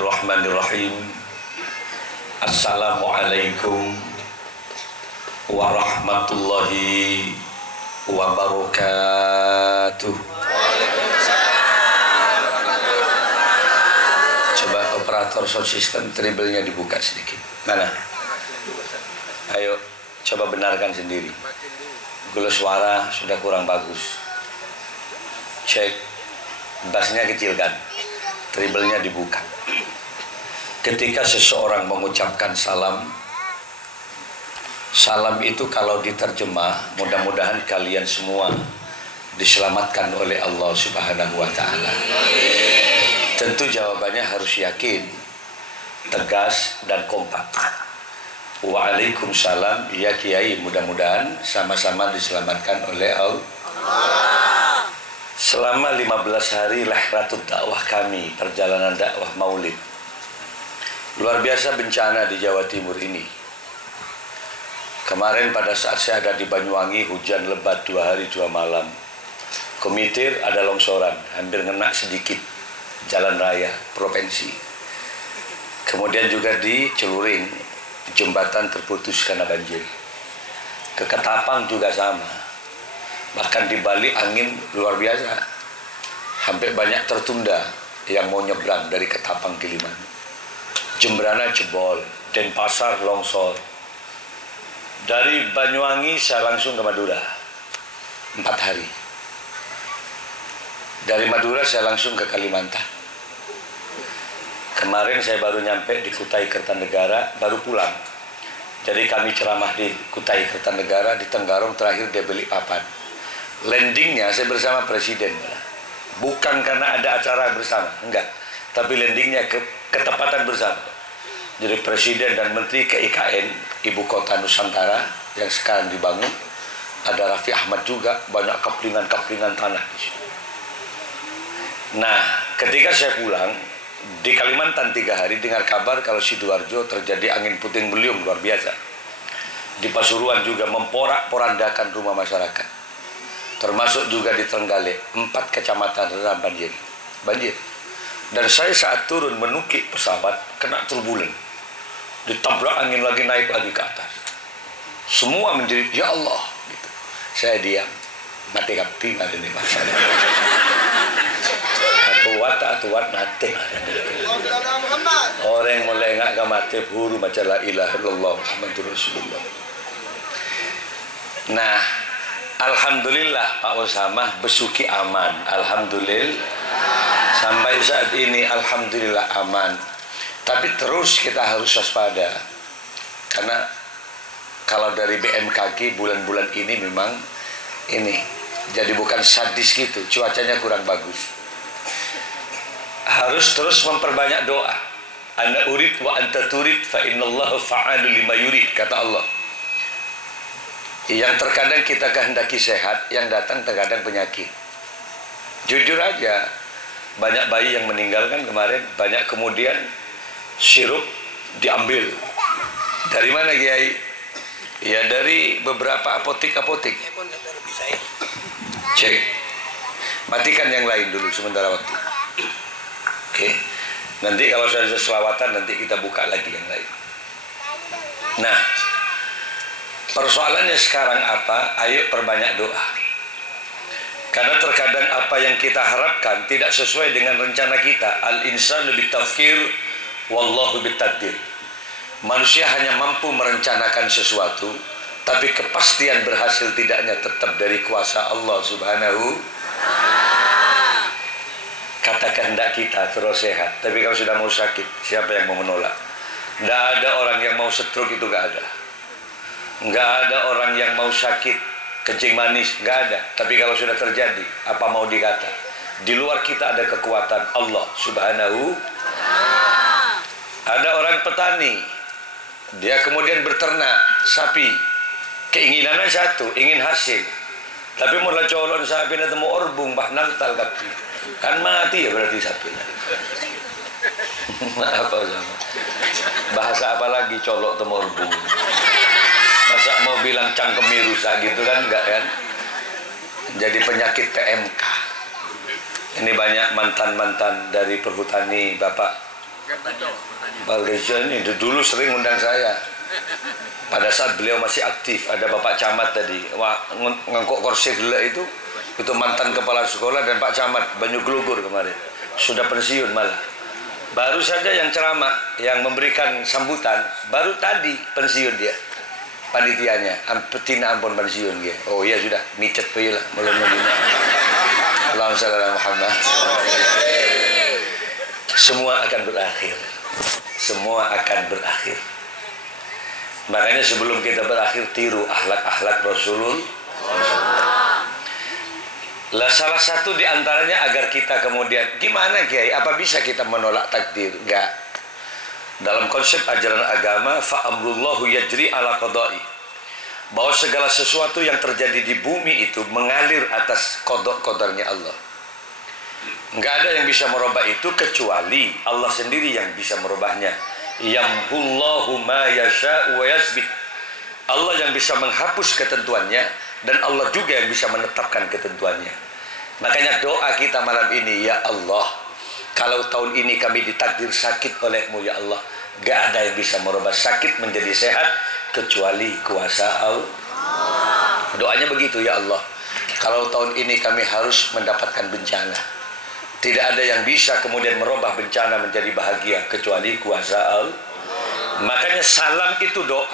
Bismillahirrahmanirrahim. Assalamualaikum warahmatullahi wabarakatuh. Coba operator sound system treble-nya dibuka sedikit. Mana? Ayo, coba benarkan sendiri. Gula suara sudah kurang bagus. Cek, bassnya kecilkan, treble-nya dibuka. Ketika seseorang mengucapkan salam, salam itu kalau diterjemah, mudah-mudahan kalian semua diselamatkan oleh Allah Subhanahu wa Ta'ala. Tentu jawabannya harus yakin, tegas dan kompak. Waalaikumsalam, ya Kiai, mudah-mudahan sama-sama diselamatkan oleh Allah. Selama 15 hari Lehratut Dakwah kami, perjalanan dakwah Maulid, luar biasa bencana di Jawa Timur ini. Kemarin pada saat saya ada di Banyuwangi, hujan lebat 2 hari 2 malam. Komitir ada longsoran, hampir ngena sedikit jalan raya provinsi. Kemudian juga di Celuring, jembatan terputus karena banjir. Ke Ketapang juga sama. Bahkan di Bali angin luar biasa. Hampir banyak tertunda yang mau nyebrang dari Ketapang ke Gilimanuk. Jembrana jebol, Denpasar longsor. Dari Banyuwangi saya langsung ke Madura 4 hari. Dari Madura saya langsung ke Kalimantan. Kemarin saya baru nyampe di Kutai Kertanegara, baru pulang. Jadi kami ceramah di Kutai Kertanegara, di Tenggarong, terakhir di Balikpapan. Landingnya saya bersama Presiden. Bukan karena ada acara bersama, enggak. Tapi landingnya ketepatan bersama. Jadi Presiden dan Menteri ke IKN, Ibu Kota Nusantara yang sekarang dibangun. Ada Raffi Ahmad juga, banyak keplingan-keplingan tanah di sini. Nah, ketika saya pulang di Kalimantan 3 hari, dengar kabar kalau Sidoarjo terjadi angin puting beliung luar biasa. Di Pasuruan juga memporak-porandakan rumah masyarakat. Termasuk juga di Trenggalek, 4 kecamatan terendam banjir. Dan saya saat turun menukik pesawat kena turbulen, ditabrak angin lagi, naik lagi ke atas. Semua menjerit, ya Allah gitu. Saya diam, mati kapti ada nih masalah. Atuat mati. Orang mulai nggak mati huru macam la ilaha illallah Muhammadur Rasulullah. Nah, alhamdulillah Pak Osama besuki aman. Alhamdulillah. Sampai saat ini alhamdulillah aman. Tapi terus kita harus waspada. Karena kalau dari BMKG bulan-bulan ini memang ini jadi bukan sadis gitu, cuacanya kurang bagus. Harus terus memperbanyak doa. Ana urid wa anta turid fa innallaha fa'alu lima yurid, kata Allah. Yang terkadang kita kehendaki sehat, yang datang terkadang penyakit. Jujur aja, banyak bayi yang meninggal kan kemarin, banyak kemudian sirup diambil. Dari mana Kiai? Ya dari beberapa apotek-apotek. Cek. Matikan yang lain dulu sementara waktu. Oke. Nanti kalau sudah selawatan nanti kita buka lagi yang lain. Nah, persoalannya sekarang apa? Ayo perbanyak doa. Karena terkadang apa yang kita harapkan tidak sesuai dengan rencana kita. Al-insanu bitafkir wallahu bitadbir. Manusia hanya mampu merencanakan sesuatu, tapi kepastian berhasil tidaknya tetap dari kuasa Allah Subhanahu. Kata kehendak kita terus sehat, tapi kalau sudah mau sakit, siapa yang mau menolak? Tidak ada orang yang mau stroke, itu gak ada. Nggak ada orang yang mau sakit kencing manis, nggak ada. Tapi kalau sudah terjadi, apa mau dikata? Di luar kita ada kekuatan Allah Subhanahu. Ada orang petani, dia kemudian berternak sapi, keinginannya satu, ingin hasil. Tapi mulai colon sapi nanti mau orbung, bah nangtal kapi, kan mati ya berarti sapi. Apa sama? Bahasa apa lagi colok temu orbung? Masa mau bilang cangkemi rusak gitu kan, enggak kan? Jadi penyakit PMK. Ini banyak mantan-mantan dari perhutani, Bapak Pak Gajah ini dulu sering undang saya. Pada saat beliau masih aktif, ada Bapak Camat tadi, ngangkok kursi gila itu mantan kepala sekolah, dan Pak Camat Banyu Gelugur kemarin, sudah pensiun malah. Baru saja yang ceramah, yang memberikan sambutan, baru tadi pensiun dia, panitianya, petina ampun pensiun dia. Oh iya sudah, micet pe lah, belum Allahumma shalli ala Muhammad. Semua akan berakhir, semua akan berakhir. Makanya sebelum kita berakhir, tiru akhlak-akhlak Rasulullah. Lah salah satu diantaranya agar kita kemudian, gimana Kiai? Apa bisa kita menolak takdir? Enggak. Dalam konsep ajaran agama, fa'amrullahu yajri ala qada'i, bahwa segala sesuatu yang terjadi di bumi itu mengalir atas qada-qadarnya Allah. Enggak ada yang bisa merubah itu kecuali Allah sendiri yang bisa merubahnya. Yamhullahu ma yasha'u wa yasbit. Allah yang bisa menghapus ketentuannya, dan Allah juga yang bisa menetapkan ketentuannya. Makanya doa kita malam ini, ya Allah, kalau tahun ini kami ditakdir sakit oleh-Mu ya Allah, gak ada yang bisa merubah sakit menjadi sehat kecuali kuasa Allah. Doanya begitu, ya Allah, kalau tahun ini kami harus mendapatkan bencana, tidak ada yang bisa kemudian merubah bencana menjadi bahagia kecuali kuasa Allah. Makanya salam itu doa.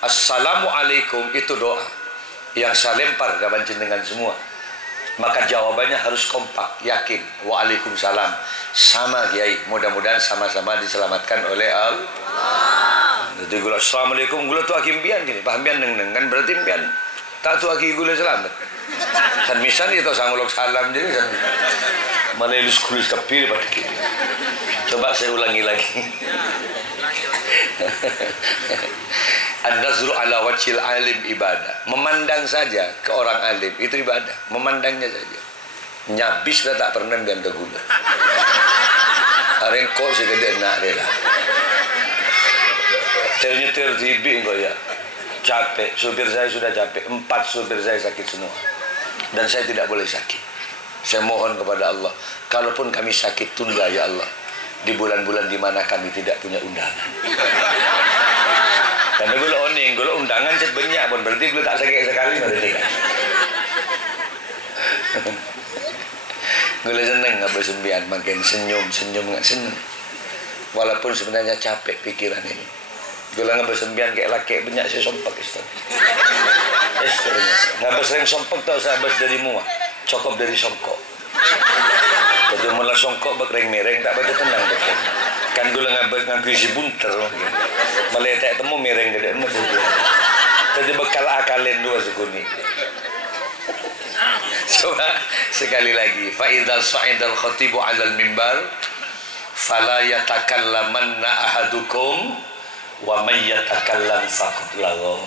Assalamualaikum itu doa yang saya lempar ke panjenengan semua. Maka jawabannya harus kompak, yakin. Waalaikumsalam. Sama Kiai, mudah-mudahan sama-sama diselamatkan oleh Allah. Jadi gula assalamualaikum, gula tu akim pian gini, paham pian neng kan berarti pian tak tu aki gula selamat. Kan misalnya itu sangulok salam jadi kan malelus kulis kapir pada kiri. Coba saya ulangi lagi. An-nazru ala wajhil alim ibadah. Memandang saja ke orang alim itu ibadah. Memandangnya saja. Nyabis dah tak pernah biar gula. Areng kok segede nak rela. Nyetir tibi enggak ya. Capek, supir saya sudah capek. 4 supir saya sakit semua. Dan saya tidak boleh sakit. Saya mohon kepada Allah, kalaupun kami sakit, tunda ya Allah di bulan-bulan di mana kami tidak punya undangan. Karena gue oning, gue undangan cet banyak pun berarti gue tak sakit sekali berarti kan. Gue seneng nggak bersembian, makin senyum nggak seneng. Walaupun sebenarnya capek pikiran ini. Gue nggak bersembian kayak laki banyak saya sompak istri. Nggak bersering sompak tau sahabat dari mua, cokop dari songkok. Jadi mula songkok berkering mereng tak pada tenang betul. Kan gue nggak isi bunter, malah tak temu mereng gede emas itu. Jadi bekal akalin dua sekuni. Coba sekali lagi. Fa'idal sa'idal khatibu 'alal mimbar fala yatakallamanna ahadukum wa may yatakallam faqad laghaw.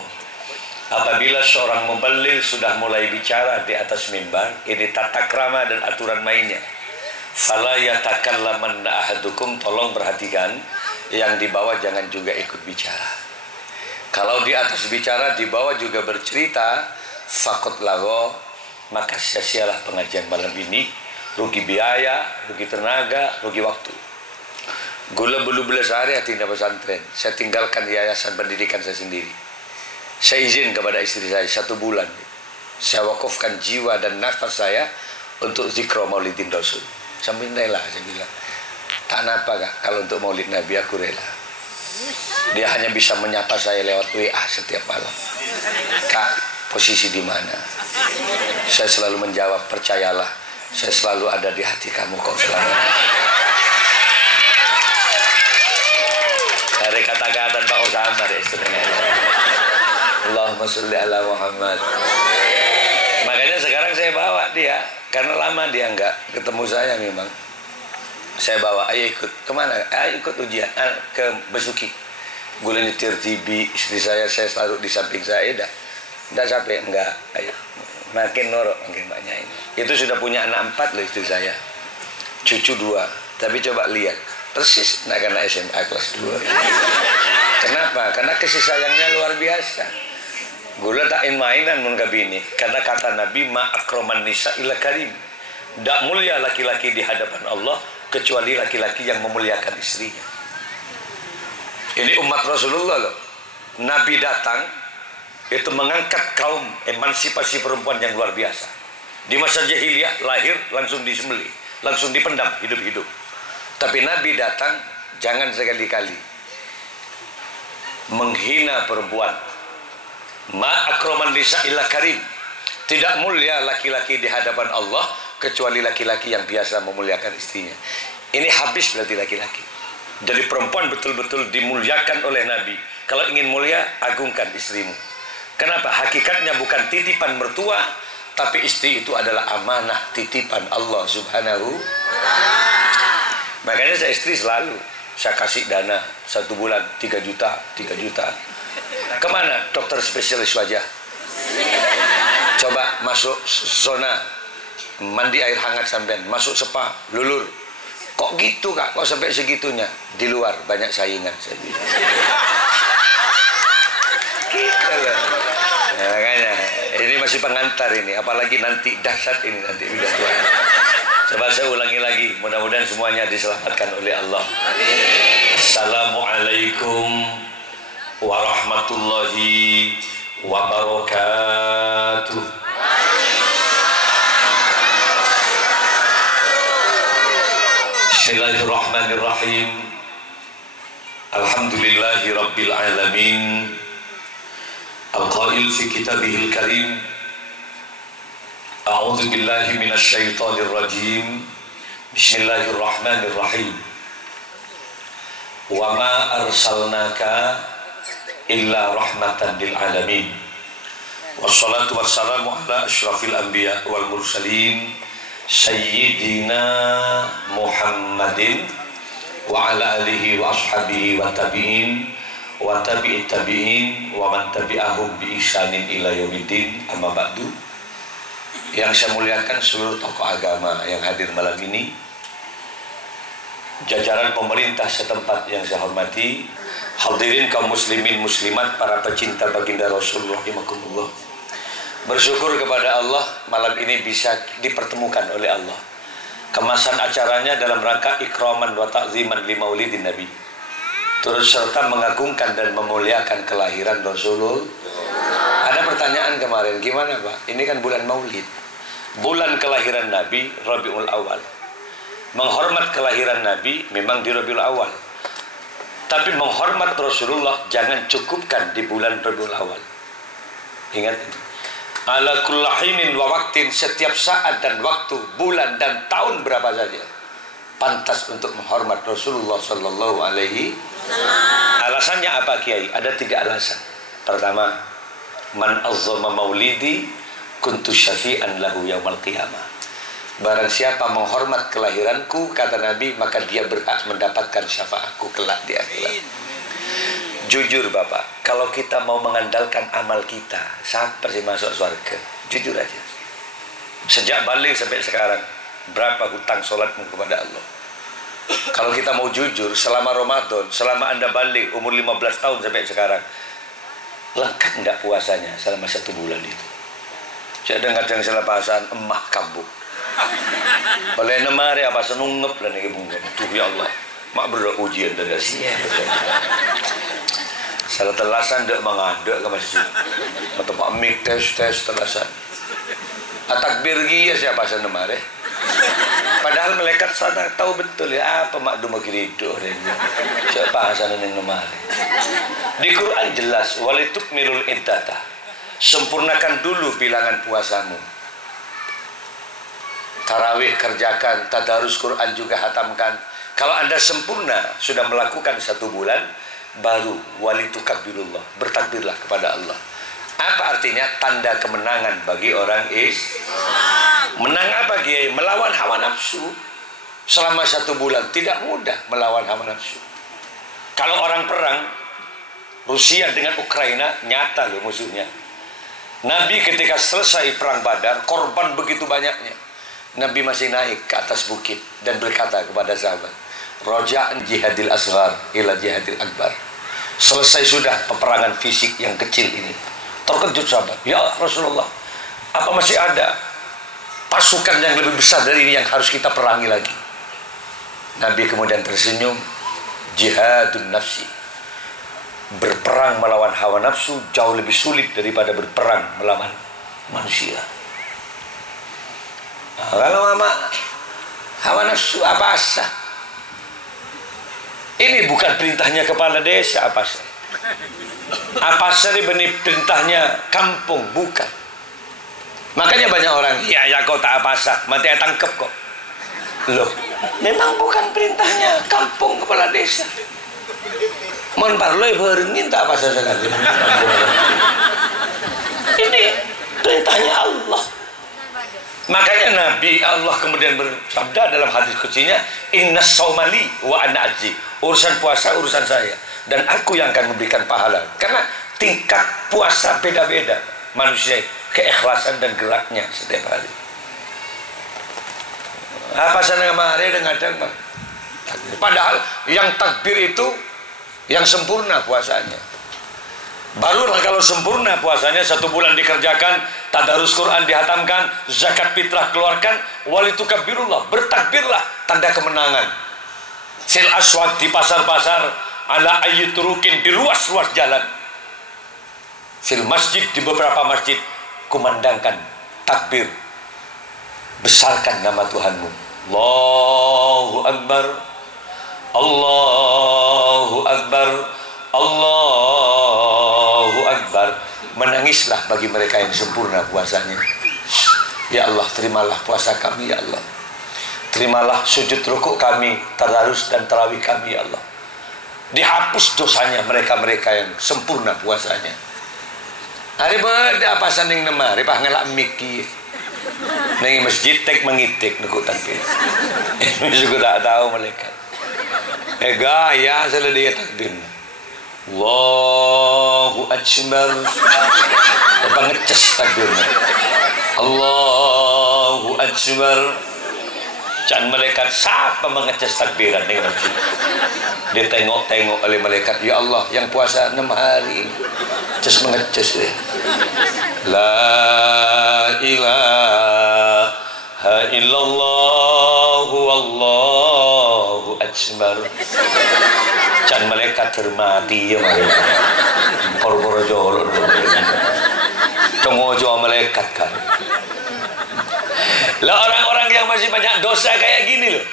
Apabila seorang muballigh sudah mulai bicara di atas mimbar, ini tata krama dan aturan mainnya. Fala yatakallamanna ahadukum, tolong perhatikan, yang di bawah jangan juga ikut bicara. Kalau di atas bicara, di bawah juga bercerita, faqad laghaw, maka sia-sialah pengajian malam ini, rugi biaya, rugi tenaga, rugi waktu. Gula bulu belas hari tinggal pesantren, saya tinggalkan yayasan pendidikan saya sendiri. Saya izin kepada istri saya 1 bulan, saya wakafkan jiwa dan nafas saya untuk zikro maulidin Rasul. Sambil rela, saya bilang, tak napa kak, kalau untuk maulid Nabi aku rela. Dia hanya bisa menyapa saya lewat WA setiap malam. Kak, posisi di mana? Saya selalu menjawab, percayalah, saya selalu ada di hati kamu kok selama. Dari kata-kata Pak Osama deh sebenarnya. Allahumma sholli ala Muhammad. Makanya sekarang saya bawa dia, karena lama dia enggak ketemu saya memang. Saya bawa, ayo ikut kemana? Ayo ikut ujian ke Besuki. Gue nyetir TV, istri saya taruh di samping saya, dah. Enggak capek, enggak. Ayo. Makin norok, makin banyak ini. Itu sudah punya anak 4 loh istri saya. Cucu 2. Tapi coba lihat, persis nak kena SMA kelas 2. Kenapa? Karena kasih sayangnya luar biasa. Gula takin mainan mun kabini, karena kata Nabi ma akraman nisa ila karim. Tak mulia laki-laki di hadapan Allah kecuali laki-laki yang memuliakan istrinya. Ini umat Rasulullah loh. Nabi datang itu mengangkat kaum emansipasi perempuan yang luar biasa. Di masa jahiliyah lahir langsung disembelih, langsung dipendam hidup-hidup. Tapi Nabi datang jangan sekali-kali menghina perempuan. Ma akraman nisa illa karim. Tidak mulia laki-laki di hadapan Allah kecuali laki-laki yang biasa memuliakan istrinya. Ini habis berarti laki-laki. Jadi perempuan betul-betul dimuliakan oleh Nabi. Kalau ingin mulia, agungkan istrimu. Kenapa? Hakikatnya bukan titipan mertua, tapi istri itu adalah amanah titipan Allah Subhanahu. Makanya saya istri selalu saya kasih dana 1 bulan 3 juta, 3 juta. Kemana? Dokter spesialis wajah. Coba masuk zona mandi air hangat sampean, masuk spa, lulur. Kok gitu kak? Kok sampai segitunya? Di luar banyak saingan saya bilang. Gitu loh. Nah, makanya ini masih pengantar ini, apalagi nanti dahsyat ini nanti udah tua. Coba saya ulangi lagi, mudah-mudahan semuanya diselamatkan oleh Allah. Assalamualaikum warahmatullahi wabarakatuh. Bismillahirrahmanirrahim. Alhamdulillahi rabbil alamin. Al-qail fi kitabihil karim. A'udzu billahi minasy syaithanir rajim. Bismillahirrahmanirrahim. Wa ma arsalnaka illa rahmatan lil alamin. Wassalatu wassalamu ala asyrafil anbiya wal mursalin Sayyidina Muhammadin wa ala alihi wa ashabihi wa tabi'in wa tabi'it tabi'in wa man tabi'ahum bi ihsanin ila yaumiddin. Amma ba'du. Yang saya muliakan seluruh tokoh agama yang hadir malam ini, jajaran pemerintah setempat yang saya hormati, hadirin kaum muslimin muslimat, para pecinta baginda Rasulullah rahimakumullah. Bersyukur kepada Allah malam ini bisa dipertemukan oleh Allah. Kemasan acaranya dalam rangka ikraman wa ta'ziman li maulidin Nabi, turut serta mengagungkan dan memuliakan kelahiran Rasulullah. Ada pertanyaan kemarin, gimana Pak? Ini kan bulan Maulid, bulan kelahiran Nabi Rabiul Awal. Menghormat kelahiran Nabi memang di Rabiul Awal, tapi menghormat Rasulullah jangan cukupkan di bulan Rabiul Awal. Ingat ini. Ala kullahinin wa waktin, setiap saat dan waktu, bulan dan tahun berapa saja pantas untuk menghormat Rasulullah sallallahu alaihi wasallam. Alasannya apa Kiai? Ada 3 alasan. Pertama, man azzama maulidi kuntu syafi'an lahu yaumal qiyamah. Barang siapa menghormat kelahiranku, kata Nabi, maka dia berhak mendapatkan syafaatku kelak di akhirat. Jujur Bapak, kalau kita mau mengandalkan amal kita, siapa sih masuk surga? Jujur aja. Sejak balik sampai sekarang, berapa hutang sholatmu kepada Allah? Kalau kita mau jujur, selama Ramadan, selama Anda balik umur 15 tahun sampai sekarang, lengkap enggak puasanya selama 1 bulan itu? Kadang-kadang salah bahasaan emah kabuk. Oleh nemari apa senungep dan ini mungkin. Tuh ya Allah, mak berdoa ujian dari sini. Salah telasan tidak mengaduk ke masjid. Atau Pak Mik tes telasan. Takbir ya siapa sana mare. Padahal malaikat sana tahu betul ya apa mak duma kirido. Siapa sana yang mare. Di Quran jelas walitukmilul iddata. Sempurnakan dulu bilangan puasamu. Tarawih kerjakan, tadarus Quran juga hatamkan. Kalau Anda sempurna sudah melakukan 1 bulan, baru walitukabbirullah, bertakbirlah kepada Allah. Apa artinya? Tanda kemenangan bagi orang Islam. Menang apa Kiai? Melawan hawa nafsu. Selama 1 bulan tidak mudah melawan hawa nafsu. Kalau orang perang, Rusia dengan Ukraina nyata loh musuhnya. Nabi ketika selesai perang Badar, korban begitu banyaknya, Nabi masih naik ke atas bukit dan berkata kepada sahabat, Roja'an jihadil asghar ila jihadil akbar. Selesai sudah peperangan fisik yang kecil ini. Terkejut sahabat, ya Rasulullah, apa masih ada pasukan yang lebih besar dari ini yang harus kita perangi lagi? Nabi kemudian tersenyum, jihadun nafsi. berperang melawan hawa nafsu jauh lebih sulit daripada berperang melawan manusia. Kalau sama hawa nafsu apa sah? Ini bukan perintahnya kepala desa apa sah? Apa sah ini perintahnya kampung, bukan. Makanya banyak orang, ya kau tak apa sah, mati tangkep kok. Loh, memang bukan perintahnya kampung kepala desa. Mon parloi beringin tak apa sah sekali. Ini perintahnya Allah. Makanya Nabi Allah kemudian bersabda dalam hadis kutsinya, innas saumali wa ana ajzi. Urusan puasa urusan saya dan aku yang akan memberikan pahala. Karena tingkat puasa beda-beda manusia, keikhlasan dan geraknya setiap hari. Apa sana kemarin dengan kadang, padahal yang takbir itu yang sempurna puasanya. Barulah kalau sempurna puasanya, 1 bulan dikerjakan, tadarus Quran dihatamkan, zakat fitrah keluarkan, walitukabbirullah, bertakbirlah, tanda kemenangan. Sil aswad di pasar-pasar, ala ayyuturukin di ruas-ruas jalan. Sil masjid di beberapa masjid, kumandangkan takbir, besarkan nama Tuhanmu. Allahu Akbar, Allahu Akbar, Allahu Akbar. Menangislah bagi mereka yang sempurna puasanya. Ya Allah, terimalah puasa kami ya Allah. Terimalah sujud rukuk kami, tadarus dan tarawih kami ya Allah. Dihapus dosanya mereka-mereka yang sempurna puasanya. Hari beda apa sanding nama, hari pah ngelak mikir. Nengi masjid tek mengitik nukuk tanpil. Ini juga tak tahu mereka. Gaya salah dia takbir. Allahu Akbar. Apa ngeces takbirnya. Allahu Akbar. Can malaikat siapa mengeces takbiran dengan masjid. Dia tengok-tengok oleh malaikat, ya Allah yang puasa 6 hari just mengeces dia. La ilaha illallah wallahu akbar. Can malaikat termati ya malaikat. Por-por jolol. Tongojo malaikat kan. Lah orang-orang yang masih banyak dosa kayak gini loh,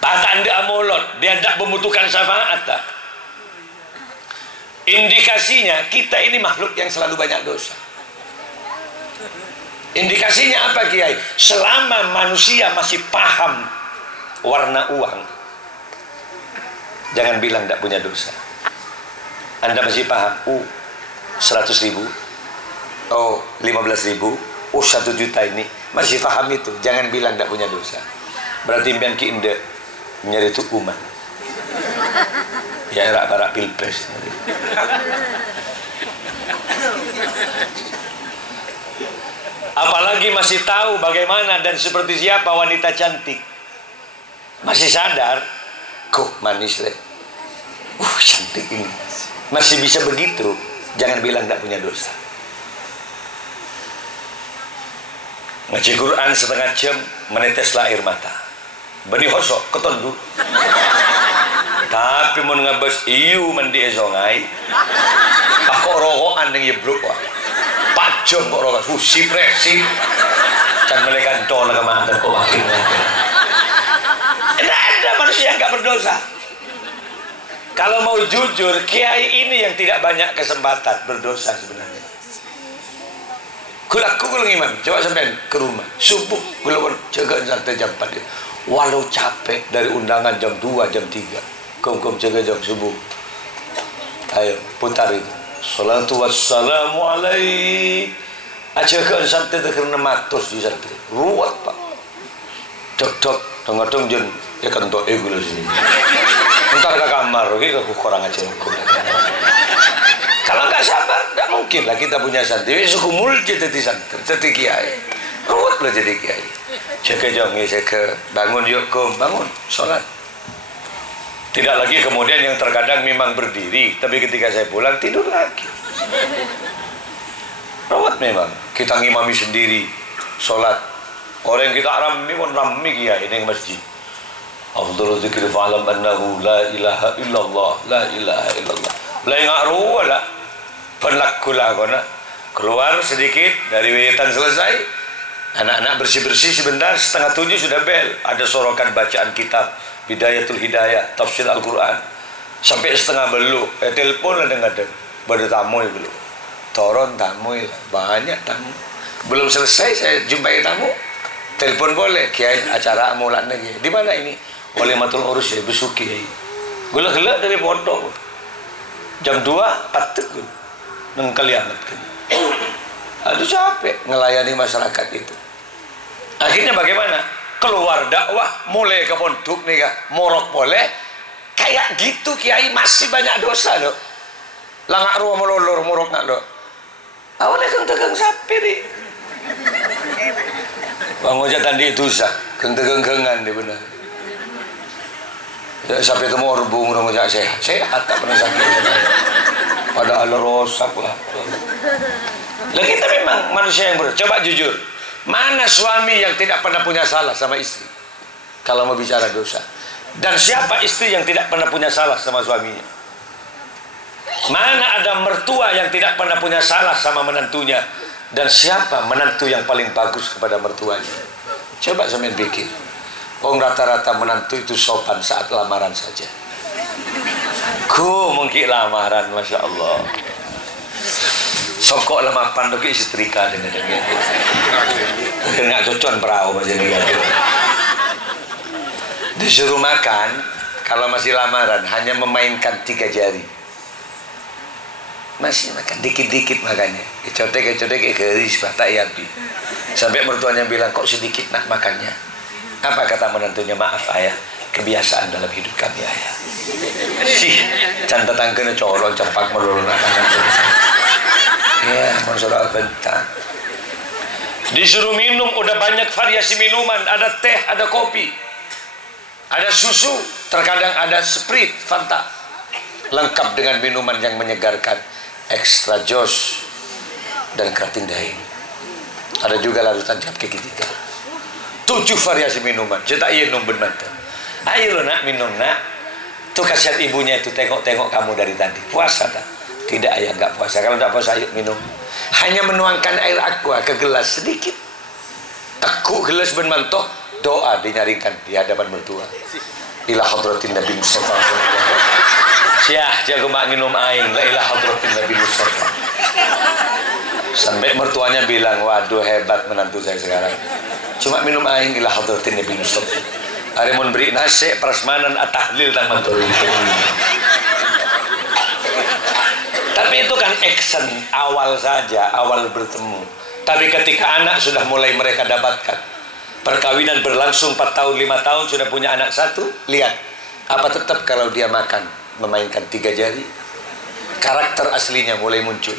tanda amolot, dia tidak membutuhkan syafaat tak? Indikasinya kita ini makhluk yang selalu banyak dosa. Indikasinya apa Kiai? Selama manusia masih paham warna uang, jangan bilang tidak punya dosa. Anda masih paham 100.000, 15.000, 1 juta ini masih paham itu, jangan bilang tidak punya dosa. Berarti impian ki inde nyari itu umat ya rak-rak pilpres. Apalagi masih tahu bagaimana dan seperti siapa wanita cantik, masih sadar kok manis deh, cantik ini, masih bisa begitu, jangan bilang tidak punya dosa. Ngaji Quran setengah jam, meneteslah air mata. Bani hosok, ketondu. Tapi mau ngabas iu mandi ezongai. Pak kok rokokan yang yebluk wah. Pak jom kok rokokan. Sip rek. Can melekan tol ke mata kok akhirnya. Tidak ada manusia yang gak berdosa. Kalau mau jujur, kiai ini yang tidak banyak kesempatan berdosa sebenarnya. Kulaku imam, coba sampai ke rumah subuh gulawon jaga sampai jam 4 dia. Walau capek dari undangan jam 2 jam 3 kum jaga jam subuh. Ayo putar itu. Salatu wassalamu alaihi. Ajakan sampai karena matos di sampai ruwet pak. Dok tengah jen ya kan to gula sini. Entar ke kamar oke aku kurang aja. Kalau nggak sabar, nggak mungkin lah kita punya santri. Suku mulji jadi santri, jadi kiai. Ruwet lah jadi kiai. Jaga jongi, jaga bangun yuk bangun, sholat. Tidak lagi kemudian yang terkadang memang berdiri, tapi ketika saya pulang tidur lagi. Ruwet memang. Kita ngimami sendiri, sholat. Orang yang kita rami pun rami kiai di masjid. Afdhalu dzikri fa'lam annahu la ilaha illallah, la ilaha illallah. Lai ngaru ala penlakula kona keluar sedikit dari witan selesai, anak-anak bersih-bersih sebentar, 6:30 sudah bel, ada sorokan bacaan kitab Bidayatul Hidayah, tafsir Al-Quran sampai 6:30 telepon lah dengar pada tamu belum toron tamu banyak tamu belum selesai saya jumpai tamu telepon boleh kiai acara mulai lagi di mana ini walimatul urus ya besuki gula-gula dari pondok jam 2 patek nengkali amat kan aduh capek ngelayani masyarakat itu akhirnya bagaimana keluar dakwah mulai ke pondok nih kak morok boleh kayak gitu kiai masih banyak dosa loh langak ruang melolor morok nak loh awalnya kan tegang sapi nih bang ojek tadi itu sah kentegang-kengan dia benar sampai itu mau rebung orang ojek sehat tak pernah sakit pada ala rosak lah kita memang manusia yang berat. Coba jujur, mana suami yang tidak pernah punya salah sama istri kalau mau bicara dosa, dan siapa istri yang tidak pernah punya salah sama suaminya? Mana ada mertua yang tidak pernah punya salah sama menantunya, dan siapa menantu yang paling bagus kepada mertuanya? Coba sampean pikir. Rata-rata menantu itu sopan saat lamaran saja. Mungkin lamaran, masya Allah. Sokok lama pandoki setrika dengan nggak cocokan perahu macam ni. Disuruh makan, kalau masih lamaran hanya memainkan 3 jari. Masih makan dikit-dikit makannya. Kecotek keris batak yapi. Sampai mertuanya bilang kok sedikit nak makannya. Apa kata menantunya? Maaf ayah, kebiasaan dalam hidup kami ayah. Canta tangkena colong cepak melulu makanan. Ya, masalah bentar. Disuruh minum udah banyak variasi minuman, ada teh, ada kopi, ada susu, terkadang ada Sprite, Fanta, lengkap dengan minuman yang menyegarkan, extra jos dan keratin daim. Ada juga larutan cap kaki 3. 7 variasi minuman. Jadi iya minum benar. Ayo lo nak minum nak. Tuh kasihan ibunya itu tengok-tengok kamu dari tadi. Puasa tak? Tidak ayah nggak puasa. Kalau tidak puasa ayo minum. Hanya menuangkan air aqua ke gelas sedikit. Tekuk gelas ben mantoh, doa dinyaringkan di hadapan mertua. Ila hadratin Nabi Mustafa. Siah jago mak minum aing la ila hadratin Nabi Mustafa. Sampai mertuanya bilang, waduh hebat menantu saya sekarang. Cuma minum aing ila hadratin Nabi Mustafa. Ari mun beri nasi prasmanan at-tahlil dan mantul. Tapi itu kan action awal saja, awal bertemu. Tapi ketika anak sudah mulai mereka dapatkan, perkawinan berlangsung 4 tahun, 5 tahun, sudah punya anak 1, lihat, apa tetap kalau dia makan memainkan 3 jari? Karakter aslinya mulai muncul.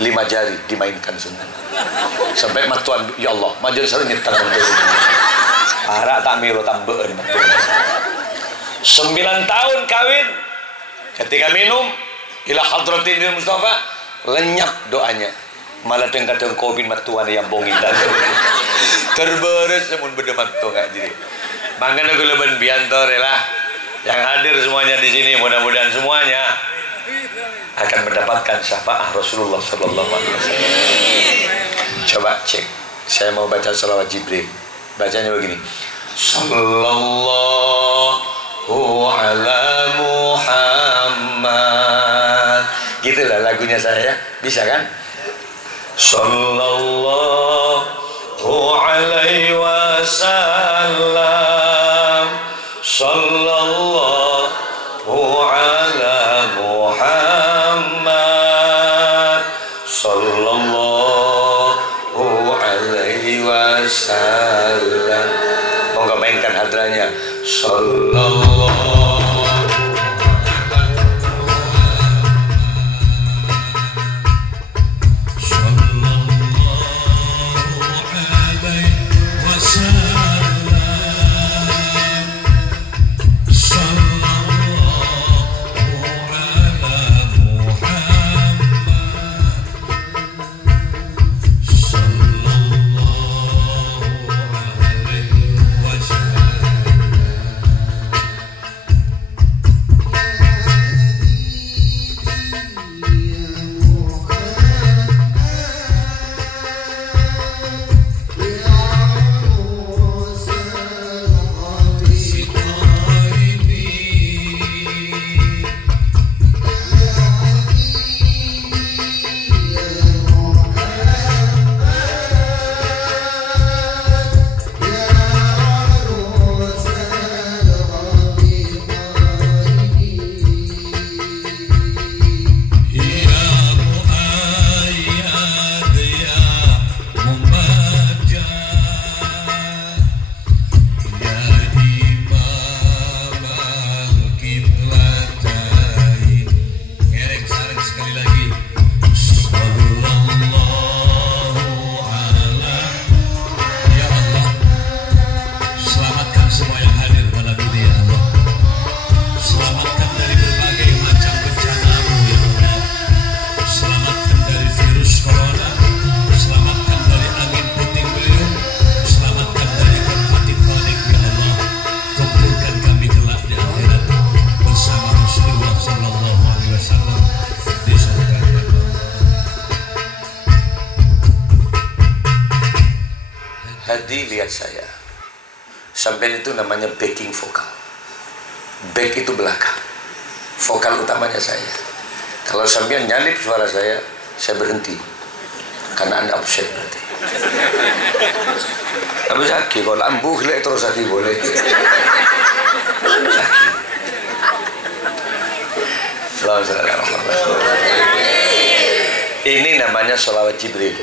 5 jari dimainkan semua. Sampai matuan, ya Allah, majelis harus nyetar betul. Parah tak milo tambahan. 9 tahun kawin, ketika minum ila hadratin Nabi Mustafa, lenyap doanya. Malah kadang kopi matuan yang bongin tadi. Terberes semun beda matu enggak jadi. Mangkana kula ben biantor lah. Yang hadir semuanya di sini, mudah-mudahan semuanya akan mendapatkan syafaat Rasulullah sallallahu alaihi wasallam. Coba cek. Saya mau baca selawat Jibril. Bacanya begini. Sallallahu ala Muhammad. Gitulah lagunya saya, bisa kan? Sallallahu alaihi wasallam. Sallallahu ala Muhammad. Sallallahu alaihi wasallam. Mau nggak mainkan hadranya? Sallallahu. sedih lihat saya. Sampean itu namanya backing vokal. Back itu belakang, vokal utamanya saya. Kalau sampean nyalip suara saya berhenti. Karena Anda upset berarti. Tapi sakit, kalau lampu gelap terus sakit boleh. Ini namanya sholawat Jibril.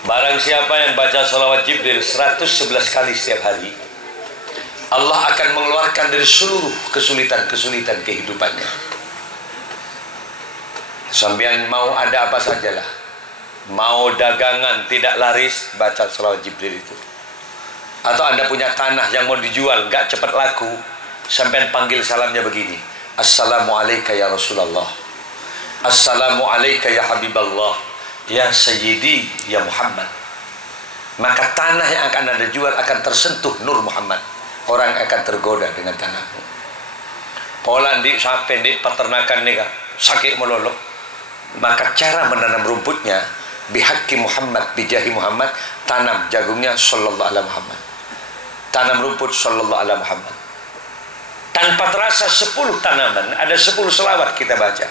Barang siapa yang baca sholawat Jibril 111 kali setiap hari, Allah akan mengeluarkan dari seluruh kesulitan-kesulitan kehidupannya. Sampean mau ada apa sajalah, mau dagangan tidak laris, baca sholawat Jibril itu. Atau Anda punya tanah yang mau dijual gak cepat laku, sampean panggil salamnya begini: Assalamualaikum ya Rasulullah, Assalamualaikum ya Habiballah, ya Sayyidi ya Muhammad. Maka tanah yang akan Anda jual akan tersentuh nur Muhammad. Orang akan tergoda dengan tanahmu. Pola di sampai di peternakan nih kak sakit melolok. Maka cara menanam rumputnya bihaqi Muhammad, bijahi Muhammad, tanam jagungnya sallallahu alaihi Muhammad, tanam rumput sallallahu alaihi Muhammad. Tanpa terasa 10 tanaman, ada 10 selawat kita baca.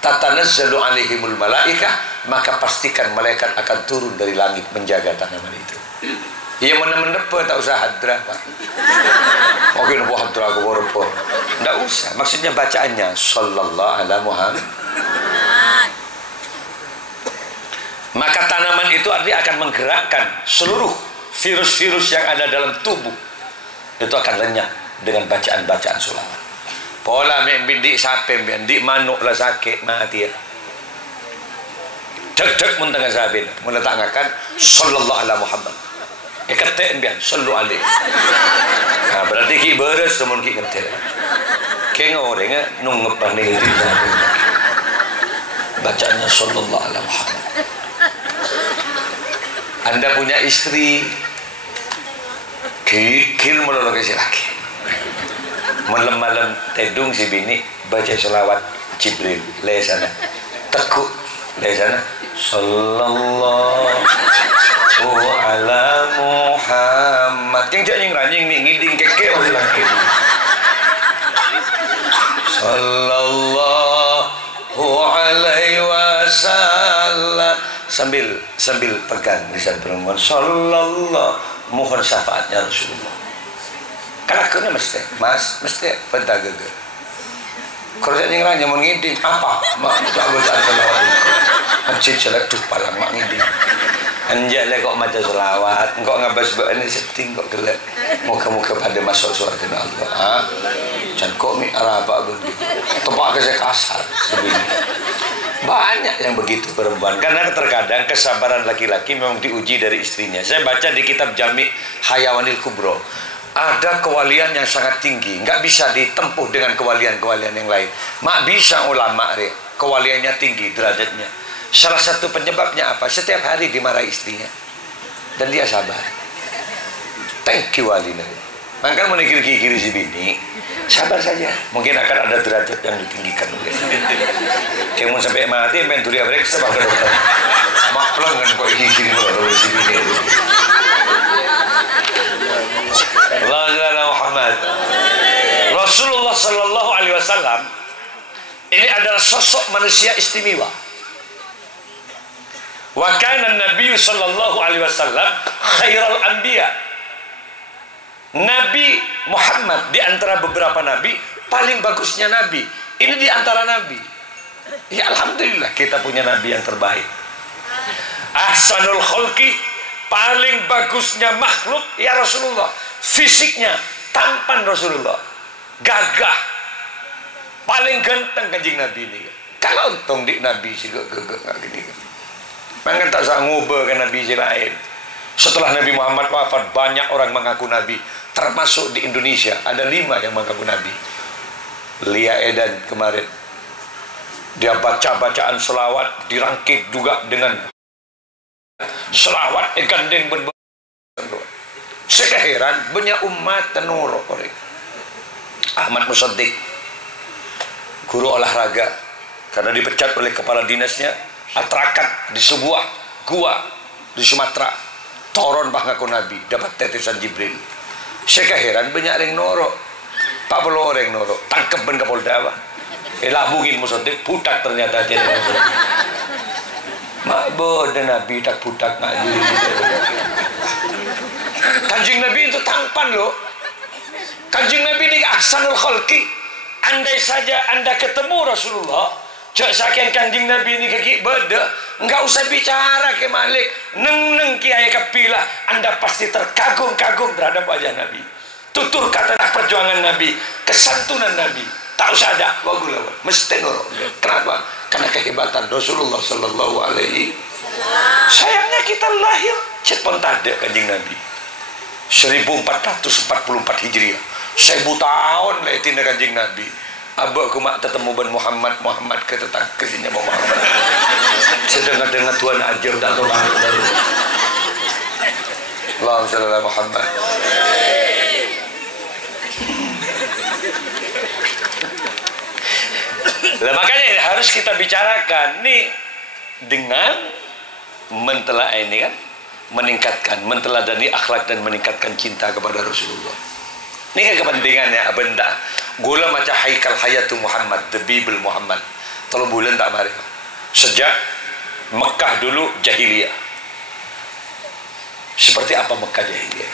Tatanazzalu alaihimul malaikah, maka pastikan malaikat akan turun dari langit menjaga tanaman itu. Ya mana-mana tak usah hadra Pak. Mungkin buah hadra ke borpo. Tidak usah. Maksudnya bacaannya sallallahu alaihi Muhammad. Maka tanaman itu artinya akan menggerakkan seluruh virus-virus yang ada dalam tubuh. Itu akan lenyap dengan bacaan-bacaan sholawat. Pola bindik sapi, bindik manuk lah sakit mati ya. Dek-dek mun tengah sabin menetangkan sallallahu alaihi Muhammad. Ketek bian sallu alaihi. Nah, berarti ki beres temun ki ketek. Ki ngoreng nung ngepan ni bacaannya sallallahu alaihi Muhammad. Anda punya istri kikir melolong ke si laki. Malam-malam tedung si bini baca selawat Jibril le sana. Tekuk le sana sallallahu ala Muhammad. Yang jangan ranjing nih ngiding keke oleh laki. Sallallahu alaihi wasallam, sambil pegang lisan perempuan. Sallallahu, mohon syafaatnya Rasulullah. Kalau aku mesti, mas mesti pentah geger. Kalau jangan ranjing mau ngiding apa? Mak tak bacaan selawat. Masjid selatuh palang mak ngiding. Anjak lah kok maca selawat, kok ngabas ini setting kok gelap. Muka-muka pada masuk surga Allah. Ah, jangan kok mi arah apa begitu. Tepak ke saya kasar sebini. Banyak yang begitu perempuan. Karena terkadang kesabaran laki-laki memang diuji dari istrinya. Saya baca di kitab Jami' Hayawanil Kubro. Ada kewalian yang sangat tinggi, nggak bisa ditempuh dengan kewalian-kewalian yang lain. Mak bisa ulama re, kewaliannya tinggi derajatnya. Salah satu penyebabnya apa? Setiap hari dimarahi istrinya dan dia sabar. Thank you Walina. Maka menikir kiri si bini, sabar saja. Mungkin akan ada derajat yang ditinggikan. Kamu sampai mati main turia periksa pakai dokter. Mak pelanggan kok kiri kalau si bini. Allah Muhammad. Rasulullah Sallallahu Alaihi Wasallam ini adalah sosok manusia istimewa. Wa kana Nabi sallallahu alaihi wasallam khairal anbiya. Nabi Muhammad di antara beberapa nabi paling bagusnya nabi. Ini di antara nabi. Ya alhamdulillah kita punya nabi yang terbaik. Ahsanul khalqi, paling bagusnya makhluk ya Rasulullah. Fisiknya tampan Rasulullah. Gagah. Paling ganteng kanjeng Nabi ini. Kalau untung di nabi sih gak gini. Maka tak sanggup ke Nabi lain. Setelah Nabi Muhammad wafat, banyak orang mengaku Nabi. Termasuk di Indonesia ada 5 yang mengaku Nabi. Lia Edan kemarin, dia baca bacaan selawat, dirangkik juga dengan selawat gandeng berber. Saya heran banyak umat tenur orang. Ahmad Musaddiq, guru olahraga, karena dipecat oleh kepala dinasnya, atrakat di sebuah gua di Sumatera, toron bah ngaku Nabi, dapat titisan Jibril. Saya heran banyak orang norok. Pak perlu orang norok, tangkep ben Kapolda bah. Labungin musuh budak ternyata dia. Mak bodoh Nabi tak budak ngaji. Kanjeng Nabi itu tampan loh. Kanjeng Nabi ini ahsanul khalqi. Andai saja anda ketemu Rasulullah, cak saking kanjeng Nabi ini kaki beda, enggak usah bicara ke Malik, neng kiai kapilah, anda pasti terkagum-kagum terhadap wajah Nabi, tutur kata perjuangan Nabi, kesantunan Nabi, tak usah ada wagulawa, mesti nurut. Kenapa? Karena kehebatan Rasulullah Sallallahu Alaihi. Sayangnya kita lahir cepat ada kanjeng Nabi 1444 Hijriah. 1000 tahun lah tindak kanjeng Nabi. Abah kumak ketemu ben Muhammad ke tetang kesini Muhammad. Sedang-dengar Tuhan ajar tak tahu banget dari. Allahumma shalli ala Muhammad. Lah makanya harus kita bicarakan nih dengan mentelaah ini kan, meningkatkan, menteladani akhlak dan meningkatkan cinta kepada Rasulullah. Ini kan kepentingannya benda. Gula macam Haikal Hayatu Muhammad, The Bible Muhammad. 3 bulan tak mari. Sejak Mekah dulu jahiliyah. Seperti apa Mekah jahiliyah?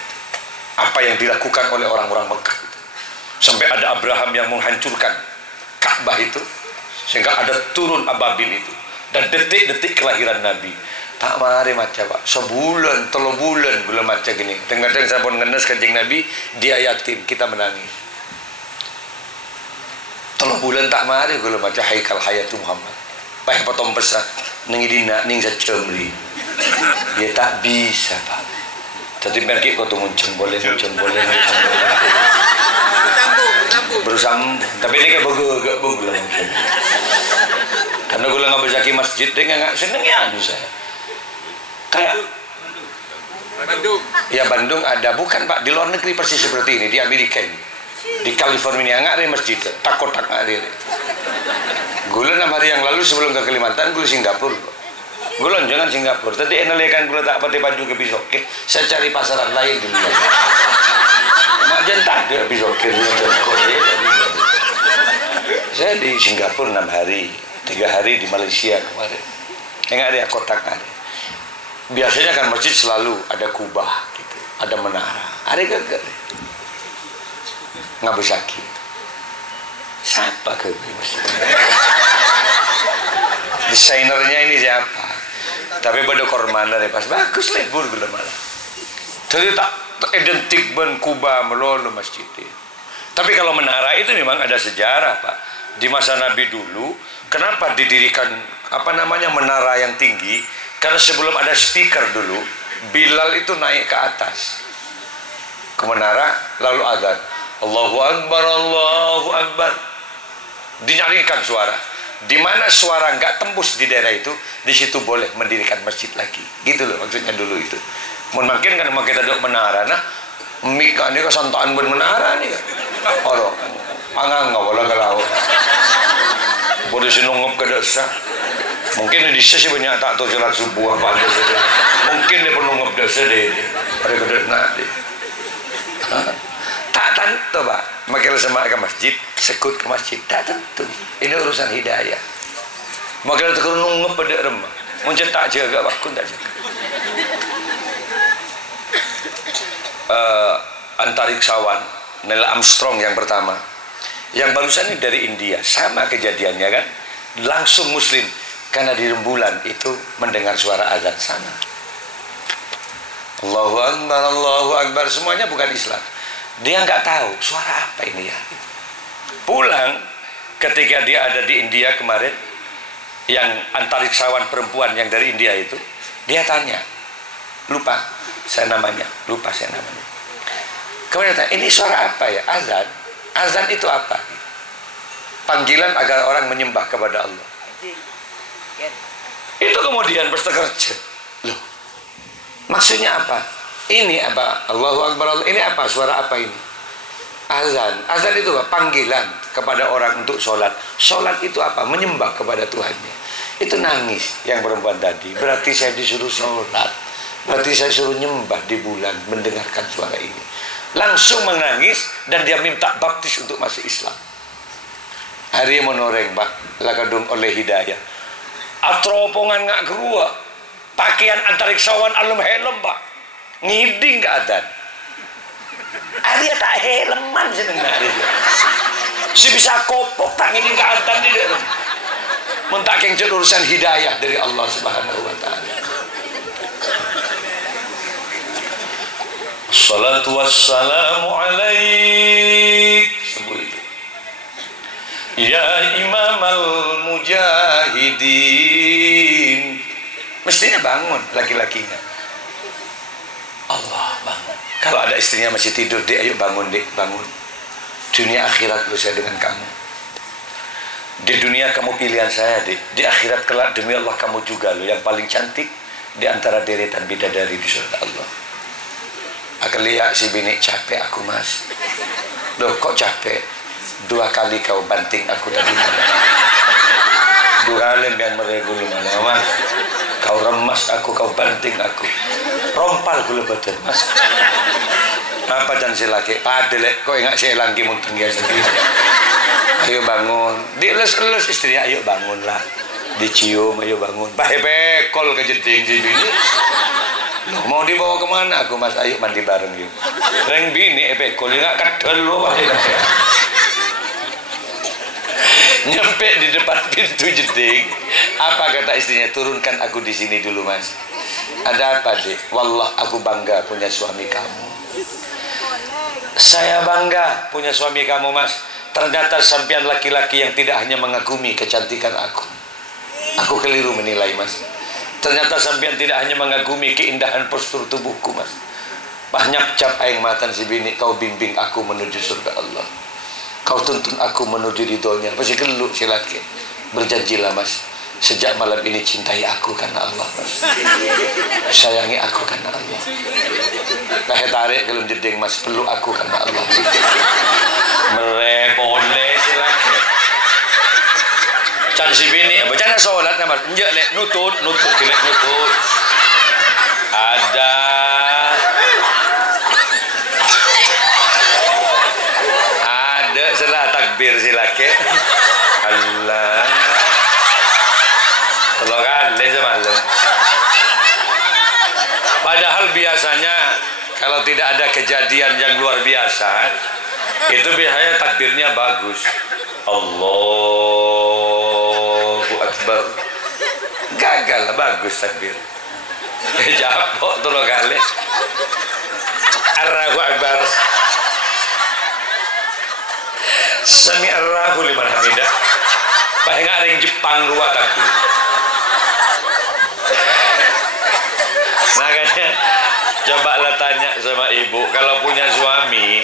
Apa yang dilakukan oleh orang-orang Mekah itu? Sampai ada Abraham yang menghancurkan Ka'bah itu, sehingga ada turun ababil itu. Dan detik-detik kelahiran Nabi. Tak mari macam Pak. Sebulan, 3 bulan belum macam gini. Kadang-kadang saya pun ngenes kanjeng Nabi, dia yatim, kita menangis. 3 bulan tak mari belum macam Haikal Hayatu Muhammad. Pak potong pesan, nengidina ning secemri. Dia tak bisa Pak. Jadi pergi kau tu muncul boleh. Bersambung. Tapi ini kayak bagus lah. Karena gue nggak bisa ke masjid, dia nggak seneng ya saya. Kayak Bandung. Ya Bandung ada, bukan Pak, di luar negeri persis seperti ini, di Amerika ini, di California nggak ada masjid, takut nggak ada. Gula 6 hari yang lalu sebelum ke Kalimantan, gue Singapura. Gula jangan Singapura, tadi enalekan gue tak pakai baju ke Bisoke, saya cari pasaran lain dulu. Mak jentak dia Bisoke, saya di Singapura 6 hari, 3 hari di Malaysia kemarin. Enggak ada kotak ada. Biasanya kan masjid selalu ada kubah gitu, ada menara, ada gagal nggak bisa gitu. Siapa ke desainernya ini siapa? Tapi pada kormana deh pas bagus lebur gula malah. Jadi tak identik ben kubah melulu masjid itu. Tapi kalau menara itu memang ada sejarah Pak. Di masa Nabi dulu, kenapa didirikan menara yang tinggi? Karena sebelum ada speaker dulu, Bilal itu naik ke atas ke menara, lalu azan, Allahu Akbar, Allahu Akbar. Dinyaringkan suara. Di mana suara nggak tembus di daerah itu, di situ boleh mendirikan masjid lagi. Gitu loh maksudnya dulu itu. Mungkin kan kita duduk menara, nah, mika ini kesantaan menara nih kan. Orang, angang nggak boleh galau. Boleh sinungup ke desa. Mungkin di sisi banyak tak tahu jalan subuh apa aja saja. Mungkin dia penunggap desa deh. Pada kedua nanti. Tak tentu Pak. Makin sama ke masjid, sekut ke masjid. Tak tentu. Ini urusan hidayah. Makin terkena nunggap pada remah. Mungkin tak jaga, bakun tak jaga. Antariksawan Neil Armstrong yang pertama. Yang barusan ini dari India. Sama kejadiannya kan. Langsung Muslim. Karena di rembulan itu mendengar suara azan sana. Allahu Akbar, Allahu Akbar. Semuanya bukan Islam. Dia nggak tahu suara apa ini ya. Pulang ketika dia ada di India kemarin, yang antariksawan perempuan yang dari India itu, dia tanya, lupa saya namanya. Kemudian tanya, ini suara apa ya? Azan. Azan itu apa? Panggilan agar orang menyembah kepada Allah. Itu kemudian bersekerja. Loh, maksudnya apa? Ini apa? Allahu Akbar Allah. Ini apa? Suara apa ini? Azan. Azan itu apa? Panggilan kepada orang untuk sholat. Sholat itu apa? Menyembah kepada Tuhannya. Itu nangis yang perempuan tadi. Berarti saya disuruh sholat. Berarti saya suruh nyembah di bulan mendengarkan suara ini. Langsung menangis dan dia minta baptis untuk masuk Islam. Hari menoreng Pak, lakadung oleh hidayah. Atropongan ngak gerua, pakaian antariksawan alum helm Pak, ngiding ke adan. Hari tak helman seneng hari dia. Si bisa kopok tak ngiding ke adan di dalam. Mentak yang urusan hidayah dari Allah Subhanahu wa taala. Salatu wassalamu alaik. Sebut itu. Ya Imam al-Mujahidin. Mestinya bangun laki-lakinya. Allah bangun. Kalau ada istrinya masih tidur, Dek, ayo bangun Dek, bangun. Dunia akhirat lu saya dengan kamu. Di dunia kamu pilihan saya Dek. Di akhirat kelak demi Allah kamu juga lo yang paling cantik di antara deretan bidadari di surga Allah. Akan lihat si bini capek aku Mas. Loh kok capek? 2 kali kau banting aku tadi malam. 2 kali yang meregul malam Mas. Kau remas aku, kau banting aku. Rompal gula badan Mas. Apa jangan si laki? Padelek kau ingat saya lagi munteng dia sendiri. Ayo bangun. Dilus-elus istrinya, ayo bangunlah. Dicium, ayo bangun. Pekol ke jeding si bini. Loh, mau dibawa kemana aku Mas? Ayo mandi bareng yuk. Reng bini pekol enggak kadal lo. Nyampe di depan pintu jeding. Apa kata istrinya? Turunkan aku di sini dulu Mas. Ada apa Dek? Wallah aku bangga punya suami kamu. Saya bangga punya suami kamu Mas. Ternyata sampean laki-laki yang tidak hanya mengagumi kecantikan aku. Aku keliru menilai Mas. Ternyata sampean tidak hanya mengagumi keindahan postur tubuhku Mas. Banyak cap aing matan si bini, kau bimbing aku menuju surga Allah. Kau tuntun aku menuju ridhonya. Pasti geluk si laki. Berjanjilah Mas, sejak malam ini cintai aku karena Allah Mas. Sayangi aku karena Allah. Kayak tarik gelum jeding Mas, peluk aku karena Allah. Merepole si laki. Can si bini, bacana sholat Mas. Enjak lek nutut kilek nutut. Ada setelah takbir si laki. Allah. Tolong kali semalam. Padahal biasanya kalau tidak ada kejadian yang luar biasa, itu biasanya takbirnya bagus. Allahu Akbar. Gagal, bagus takbir. Japok tolong kali. Allahu Akbar. Sami Allahu liman hamidah. Paling ring Jepang ruwat aku. Makanya cobalah tanya sama ibu, kalau punya suami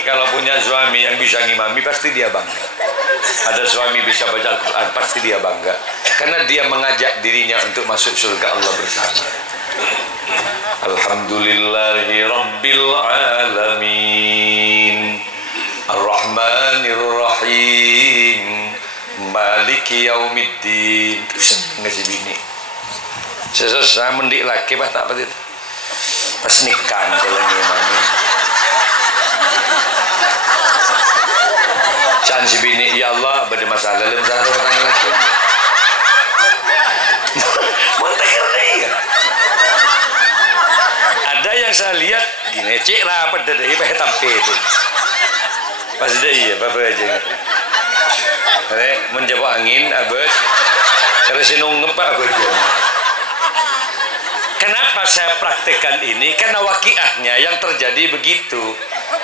yang bisa ngimami pasti dia bangga. Ada suami bisa baca Al-Quran pasti dia bangga, karena dia mengajak dirinya untuk masuk surga Allah bersama. Alhamdulillahi Rabbil Alamin Ar-Rahmanir-Rahim Maliki Yaumiddin. Terus ngasih bini sesama mendik laki pak tak apa itu pas nikah kalau ngimami can si bini ya Allah bade masalah dalam satu orang laki ada yang saya lihat gini cik rapat dari pakai tampe itu pas dia iya apa aja menjawab angin abis karena sinung ngepak aku aja. Kenapa saya praktekkan ini? Karena wakiahnya yang terjadi begitu.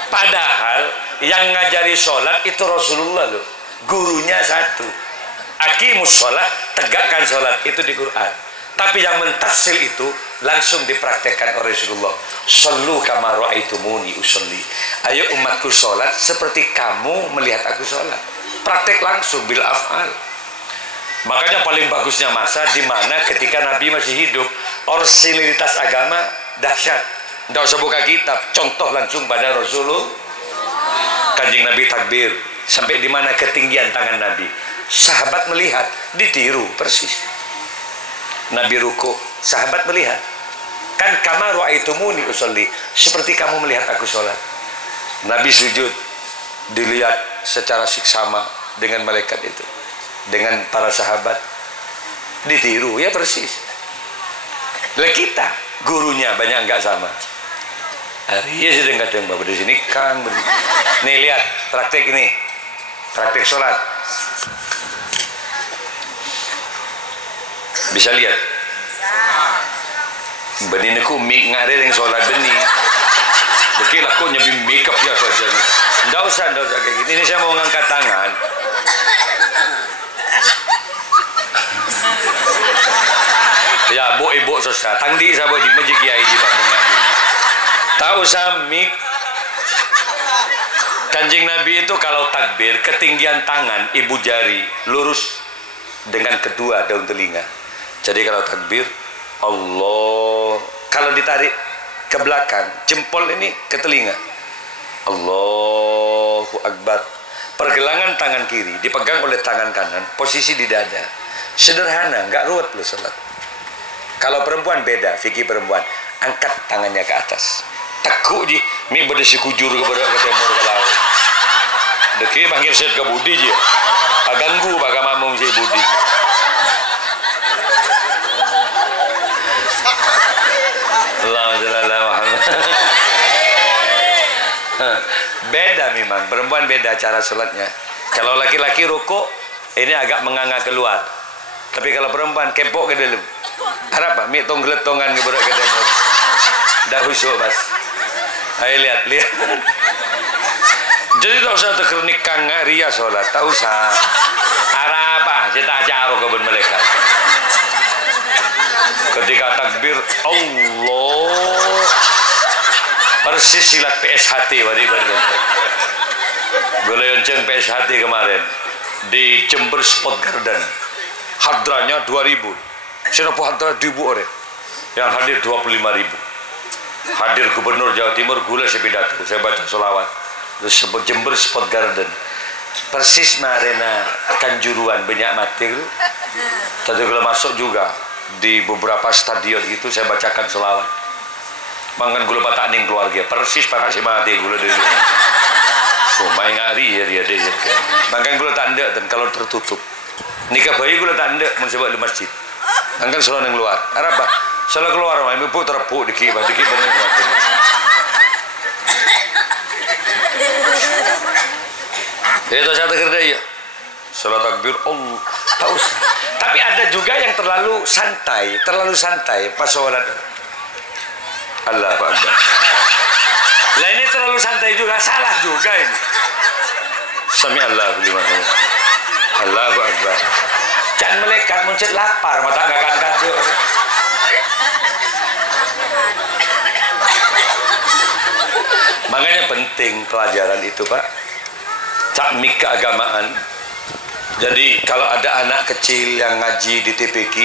Padahal yang ngajari sholat itu Rasulullah loh. Gurunya satu. Aqimus sholat, tegakkan sholat, itu di Quran. Tapi yang mentafsir itu langsung dipraktekkan oleh Rasulullah. Shallu kama ra'aitumuni usolli. Ayo umatku sholat seperti kamu melihat aku sholat. Praktek langsung bil af'al. Makanya paling bagusnya masa di mana ketika Nabi masih hidup, orisinilitas agama dahsyat. Tidak usah buka kitab, contoh langsung pada Rasulullah. Kanjeng Nabi takbir sampai di mana ketinggian tangan Nabi. Sahabat melihat, ditiru persis. Nabi ruku, sahabat melihat. Kan kama ra'aitumuni usolli, seperti kamu melihat aku sholat. Nabi sujud, dilihat secara siksama dengan malaikat itu, dengan para sahabat, ditiru, ya persis. Lah kita, gurunya banyak enggak sama. Iya sedang kadang bapak di sini Kang. Nih lihat praktek ini, praktek sholat. Bisa lihat. Benih ku mik ngare yang sholat benih. Bekil aku nyabi makeup ya saja. Nggak usah kayak gini. Ini saya mau ngangkat tangan. Ya, bo ibu susah. Tangdi sahabat di masjid kiai di bangunan. Tahu samik. Kanjeng Nabi itu kalau takbir ketinggian tangan ibu jari lurus dengan kedua daun telinga. Jadi kalau takbir Allah, kalau ditarik ke belakang jempol ini ke telinga. Allahu Akbar. Pergelangan tangan kiri dipegang oleh tangan kanan, posisi di dada. Sederhana, nggak ruwet loh salat. Kalau perempuan beda, fikih perempuan, angkat tangannya ke atas. Tekuk ji, mi berdesi kujur ke barat ke timur ke laut. Deki panggil set ke budi je. Ganggu baka mamung si budi. Beda memang, perempuan beda cara sholatnya. Kalau laki-laki rukuk ini agak menganga keluar, tapi kalau perempuan kepok ke dalam. Apa? Mi tong geletongan ke berak ke timur. Dah husuk bas. Ayo lihat. Jadi tak usah terkenik kanga ria sholat, tak usah. Arah apa? Kita acara kebun malaikat. Ketika takbir Allah, persis silat PSHT wari-wari. Gue lonceng PSHT kemarin di Jember Sport Garden, hadranya 2000. Siapa hadra 2000 orang, yang hadir 25.000. Hadir Gubernur Jawa Timur, gula saya pidato, saya baca sholawat. Terus Jember Sport Garden, persis arena Kanjuruan banyak mati itu. Tadi kalau masuk juga di beberapa stadion gitu saya bacakan sholawat. Mangan gula patak ning keluarga, persis patak si mati gula dia. Oh main ngari ya dia. Mangan gula tanda dan kalau tertutup. Nikah bayi gula tanda mensebut di masjid. Mangan sholat yang luar. Apa? Sholat keluar, main ibu terpuk dikit benar. Itu saya kerja ya. Salat takbir Allah. Tak usah. Tapi ada juga yang terlalu santai pas sholat. Allah Akbar. Lah ini terlalu santai juga, salah juga ini. Sami Allahu liman hamidah. Allahu Akbar. Jangan melekat muncul lapar, mata enggak akan kado. Makanya penting pelajaran itu Pak. Takmik keagamaan. Jadi kalau ada anak kecil yang ngaji di TPQ,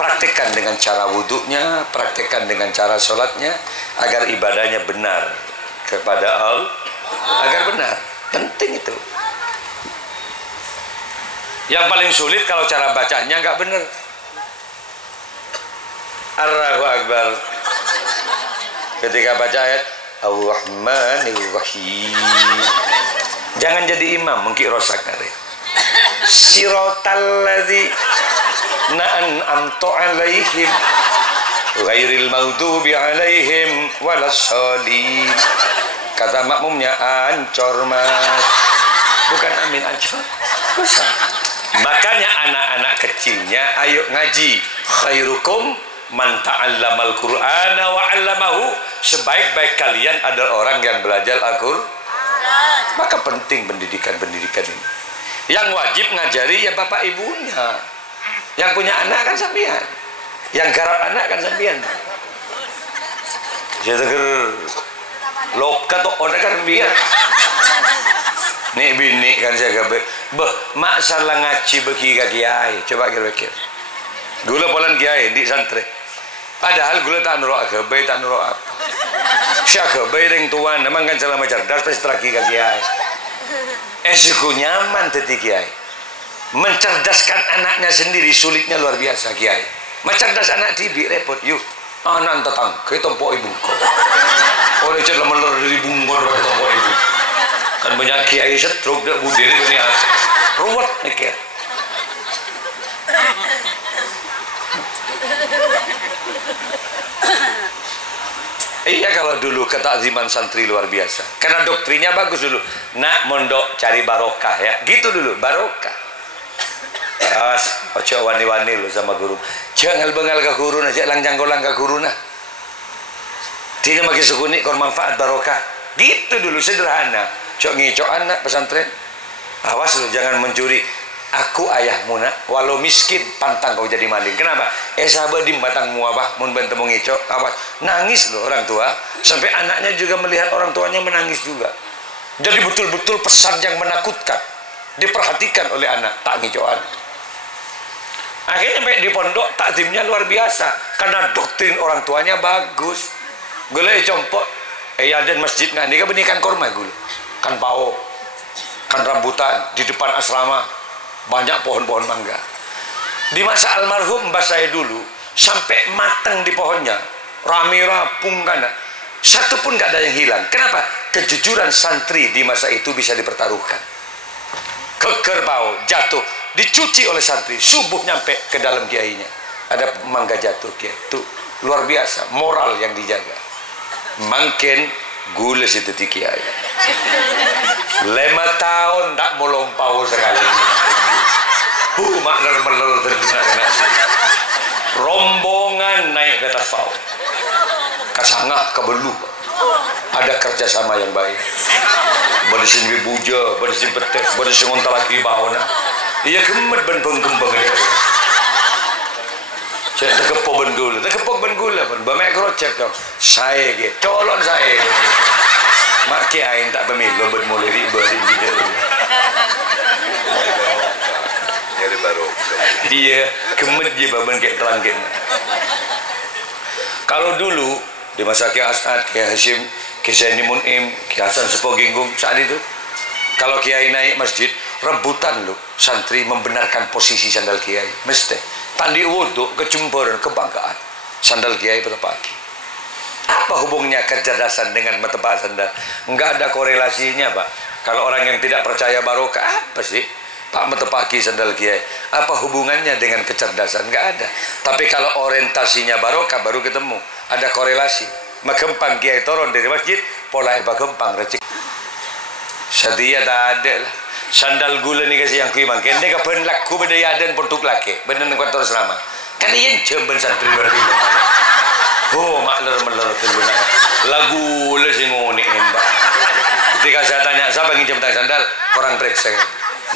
praktekkan dengan cara wudhunya, praktekkan dengan cara sholatnya, agar ibadahnya benar kepada Allah, agar benar. Penting itu. Yang paling sulit kalau cara bacanya nggak benar. Allahu Akbar. Ketika baca ayat Ar-Rahmanir Rahim, jangan jadi imam mungkin rosak nare. Siratal ladzi an'amta 'alaihim ghairil maghdubi 'alaihim walasshalin. Kata makmumnya ancor mas, bukan amin, ancor. Makanya anak-anak kecilnya ayo ngaji. Khairukum man ta'allamal Qur'ana wa 'allamahu. Sebaik-baik kalian adalah orang yang belajar Al-Qur'an. Maka penting pendidikan ini. Yang wajib ngajari ya bapak ibunya. Yang punya anak kan sampean. Yang garap anak kan sampean. Saya denger lokat orang kan biar. Nih bini kan saya gabe. Mak salah ngaji bagi kiai. Coba kira-kira. Gula polan kiai di santri. Padahal gula tak nurut agabe, tak nurut apa. Siapa bayang tuan, memang kan selama cerdas pasti teragi kiai. Esku nyaman tadi kiai. Mencerdaskan anaknya sendiri sulitnya luar biasa kiai. Mencerdas anak didik repot yuk. anak tetang ke tompok ibu kok orang cerita meler dari bungkon pada tompok ibu kan banyak kiai stroke dah budiri punya ruwet nih kiai. Iya kalau dulu ketakziman santri luar biasa karena doktrinnya bagus dulu. Nak mondok cari barokah ya gitu dulu barokah. As ojo wani-wani lo sama guru jangan bengal ke guru na lang janggolang ke guru na tidak makin sukuni kor manfaat barokah gitu dulu sederhana. Cok ngicok anak pesantren awas lo jangan mencuri. Aku ayahmu nak walau miskin pantang kau jadi maling. Kenapa? Sahabat di batangmu abah mun bentemu ngicok awas nangis loh orang tua sampai anaknya juga melihat orang tuanya menangis juga. Jadi betul-betul pesan yang menakutkan diperhatikan oleh anak tak ngicokan. Akhirnya sampai di pondok takzimnya luar biasa karena doktrin orang tuanya bagus. Gula compok dan masjid nggak nih benikan korma gula kan pao kan rambutan di depan asrama banyak pohon-pohon mangga. Di masa almarhum mbah saya dulu sampai matang di pohonnya rame rapung kan satu pun nggak ada yang hilang. Kenapa? Kejujuran santri di masa itu bisa dipertaruhkan. Kekerbau jatuh dicuci oleh santri subuh nyampe ke dalam kiainya ada mangga jatuh kiai itu luar biasa moral yang dijaga. Makin gula situ kiai 5 tahun tak molompau sekali. Makna melel terguna rombongan naik ke atas pau kasangah kebelu ada kerjasama yang baik bersin wibuja bersin petek bersin ngontal lagi bawah iya kemet ben penggembang saya tekepok ben gula pun bamek krocek dong saya gitu colon saya mak kiai tak pemilu ben mulai riberin gitu iya kemet je baban kayak telangkin. Kalau dulu di masa Kiai As'ad, Kiai Hashim, Kiai Zaini Mun'im, Kiai Hasan Sepo Ginggung saat itu kalau Kiai naik masjid rebutan loh santri membenarkan posisi sandal Kiai mesti tandi wudhu kecemburuan kebanggaan sandal Kiai pada pagi. Apa hubungnya kecerdasan dengan metepak sandal? Enggak ada korelasinya Pak. Kalau orang yang tidak percaya barokah apa sih tak metepaki sandal Kiai apa hubungannya dengan kecerdasan? Enggak ada. Tapi kalau orientasinya barokah baru ketemu ada korelasi. Makempang Kiai turun dari masjid pola bakempang recik setia tak ada lah sandal gula ni kasi yang kuimang kende ka pen laku beda yaden portuk laki bener kantor selama kan iya jemben santri berarti oh makler terguna lagu le sing ngoniin Pak. Ketika saya tanya siapa yang jam tang sandal orang periksa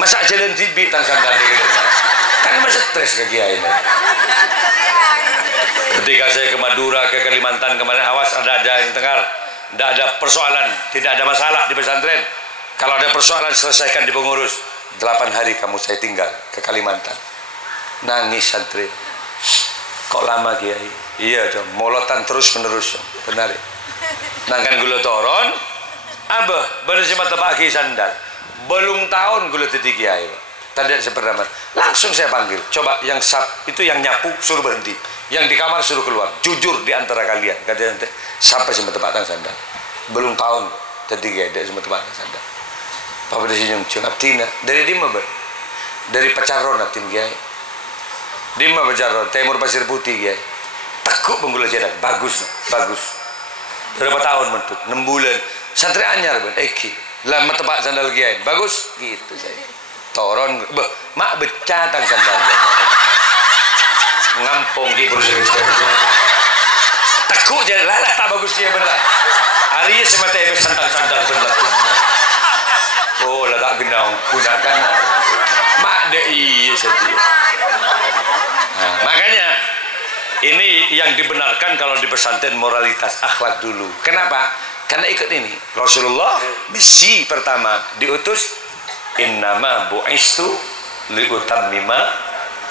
masa jalan tibi tang sandal gitu kan masa stres ke Kiai ini. Ketika saya ke Madura ke Kalimantan kemarin awas ada yang dengar tidak ada persoalan tidak ada masalah di pesantren. Kalau ada persoalan selesaikan di pengurus. 8 hari kamu saya tinggal ke Kalimantan. Nangis santri. Kok lama Kiai? Iya dong, molotan terus menerus. Benar. Nangkan gula toron, abah bersih mata pagi sandal. Belum tahun gula titik Kiai. Tadi seperti langsung saya panggil. Coba yang sap itu yang nyapu suruh berhenti. Yang di kamar suruh keluar. Jujur di antara kalian. Katanya sampai sempat tepatang sandal. Belum tahun titik Kiai dari sempat tepatang sandal. Papa di sini cungap tina dari di mana? Dari Pacaron natin Kiai. Di mana Pacaron? Timur Pasir Putih Kiai. Takut penggula cedak bagus. Berapa tahun mentut? 6 bulan. Santri anyar ben eki. Lama tepak sandal Kiai. Bagus gitu saya. Toron mak becah tang sandal. Ngampung ki berusaha. Takut jadi lah tak bagus dia benar. Hari semata itu sandal benar. Oh lah tak genang gunakan mak dei setia. Nah, makanya ini yang dibenarkan kalau di pesantren moralitas akhlak dulu. Kenapa? Karena ikut ini Rasulullah misi pertama diutus innama bu'istu liutammima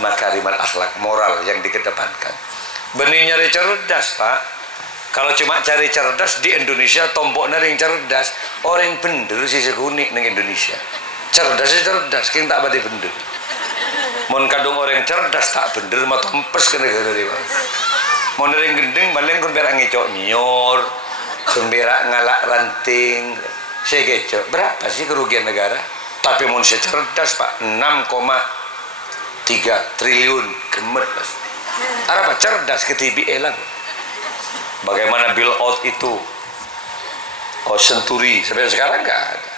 makarimal akhlak, moral yang dikedepankan. Benih nyari cerdas Pak. Kalau cuma cari cerdas di Indonesia tombok nering cerdas orang bener sih sekunik neng Indonesia cerdas kita tak berarti bener mon kadung orang cerdas tak bener mah tempes ke negara ini Mau nering gendeng balen kun berak ngecok nyor, kun berak ngalak ranting. Saya kecok, berapa sih kerugian negara? Tapi mun saya cerdas Pak, 6,3 triliun gemet Mas. Apa cerdas ke TBA lah. Bagaimana build out itu? Oh senturi, sampai sekarang nggak ada.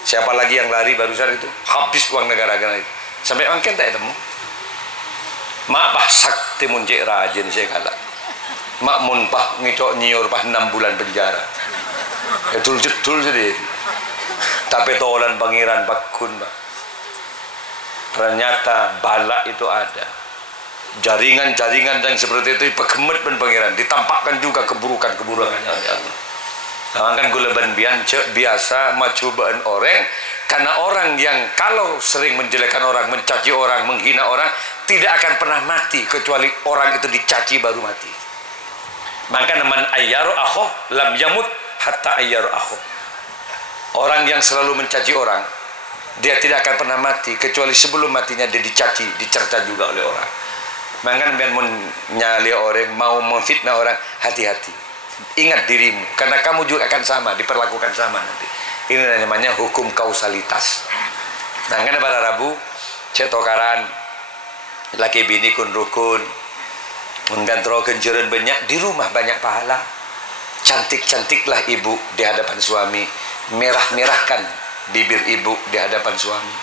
Siapa lagi yang lari barusan itu? Habis uang negara itu. Sampai angken tak ketemu. Mak pah sakti mun cek rajin saya kata. Mak mun pah ngicok nyiur pah 6 bulan penjara. Jedul jadi. Tapi tolan pangeran bakun Pak. Ternyata bala itu ada. Jaringan-jaringan yang seperti itu pegemet ben pangeran. Ditampakkan juga keburukan-keburukannya ya Allah. Kan guleban biasa macubaan orang karena orang yang kalau sering menjelekkan orang, mencaci orang, menghina orang tidak akan pernah mati kecuali orang itu dicaci baru mati. Maka man ayyaru akhu lam yamut hatta ayyaru akhu. Orang yang selalu mencaci orang dia tidak akan pernah mati kecuali sebelum matinya dia dicaci, dicerca juga oleh orang. Maka biar menyali orang, mau memfitnah orang, hati-hati. Ingat dirimu, karena kamu juga akan sama, diperlakukan sama nanti. Ini namanya hukum kausalitas. Nah, kan pada Rabu, cek tokaran, laki bini kun rukun, menggantrokan jeren banyak, di rumah banyak pahala. Cantik-cantiklah ibu di hadapan suami, merah-merahkan bibir ibu di hadapan suami.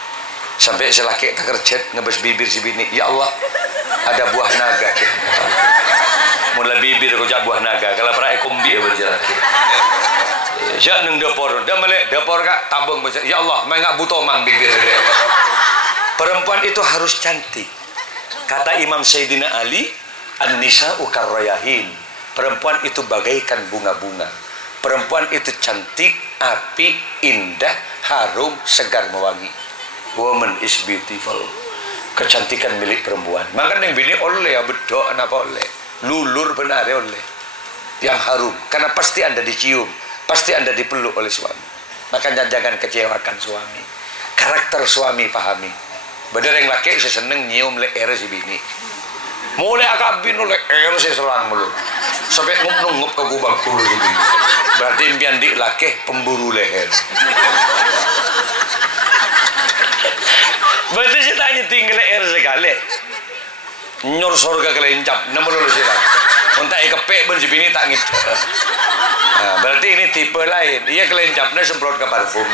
Sampai selaki tak kerjet ngebes bibir si bini, ya Allah, ada buah naga. Mula bibir ko jak buah naga kalau pernah ekombi berjalan. Jak neng dapur, dah melek dapur kak tabung baca. Ya Allah, mai ngak buto mang bibir. Perempuan itu harus cantik. Kata Imam Sayyidina Ali, an-nisa'u karrayahin. Perempuan itu bagaikan bunga-bunga. Perempuan itu cantik, api, indah, harum, segar mewangi. Woman is beautiful. Kecantikan milik perempuan. Maka yang bini oleh ya bedok apa oleh. Lulur benar ya oleh yang harum karena pasti Anda dicium, pasti Anda dipeluk oleh suami. Makanya jangan kecewakan suami. Karakter suami pahami. Bener yang laki saya seneng nyium leher si bini. Mulai akabin leher saya selang mulu. Sampai ngup-ngup ke gubak dulu si bini. Berarti impian di laki pemburu leher. Berarti saya tanya tinggal leher sekali. Nyor sorga kelencap, nama lulus sila. Untuk ikepek pun si bini tak gitu. Nah, berarti ini tipe lain. Ia kelencapnya semprot ke parfum.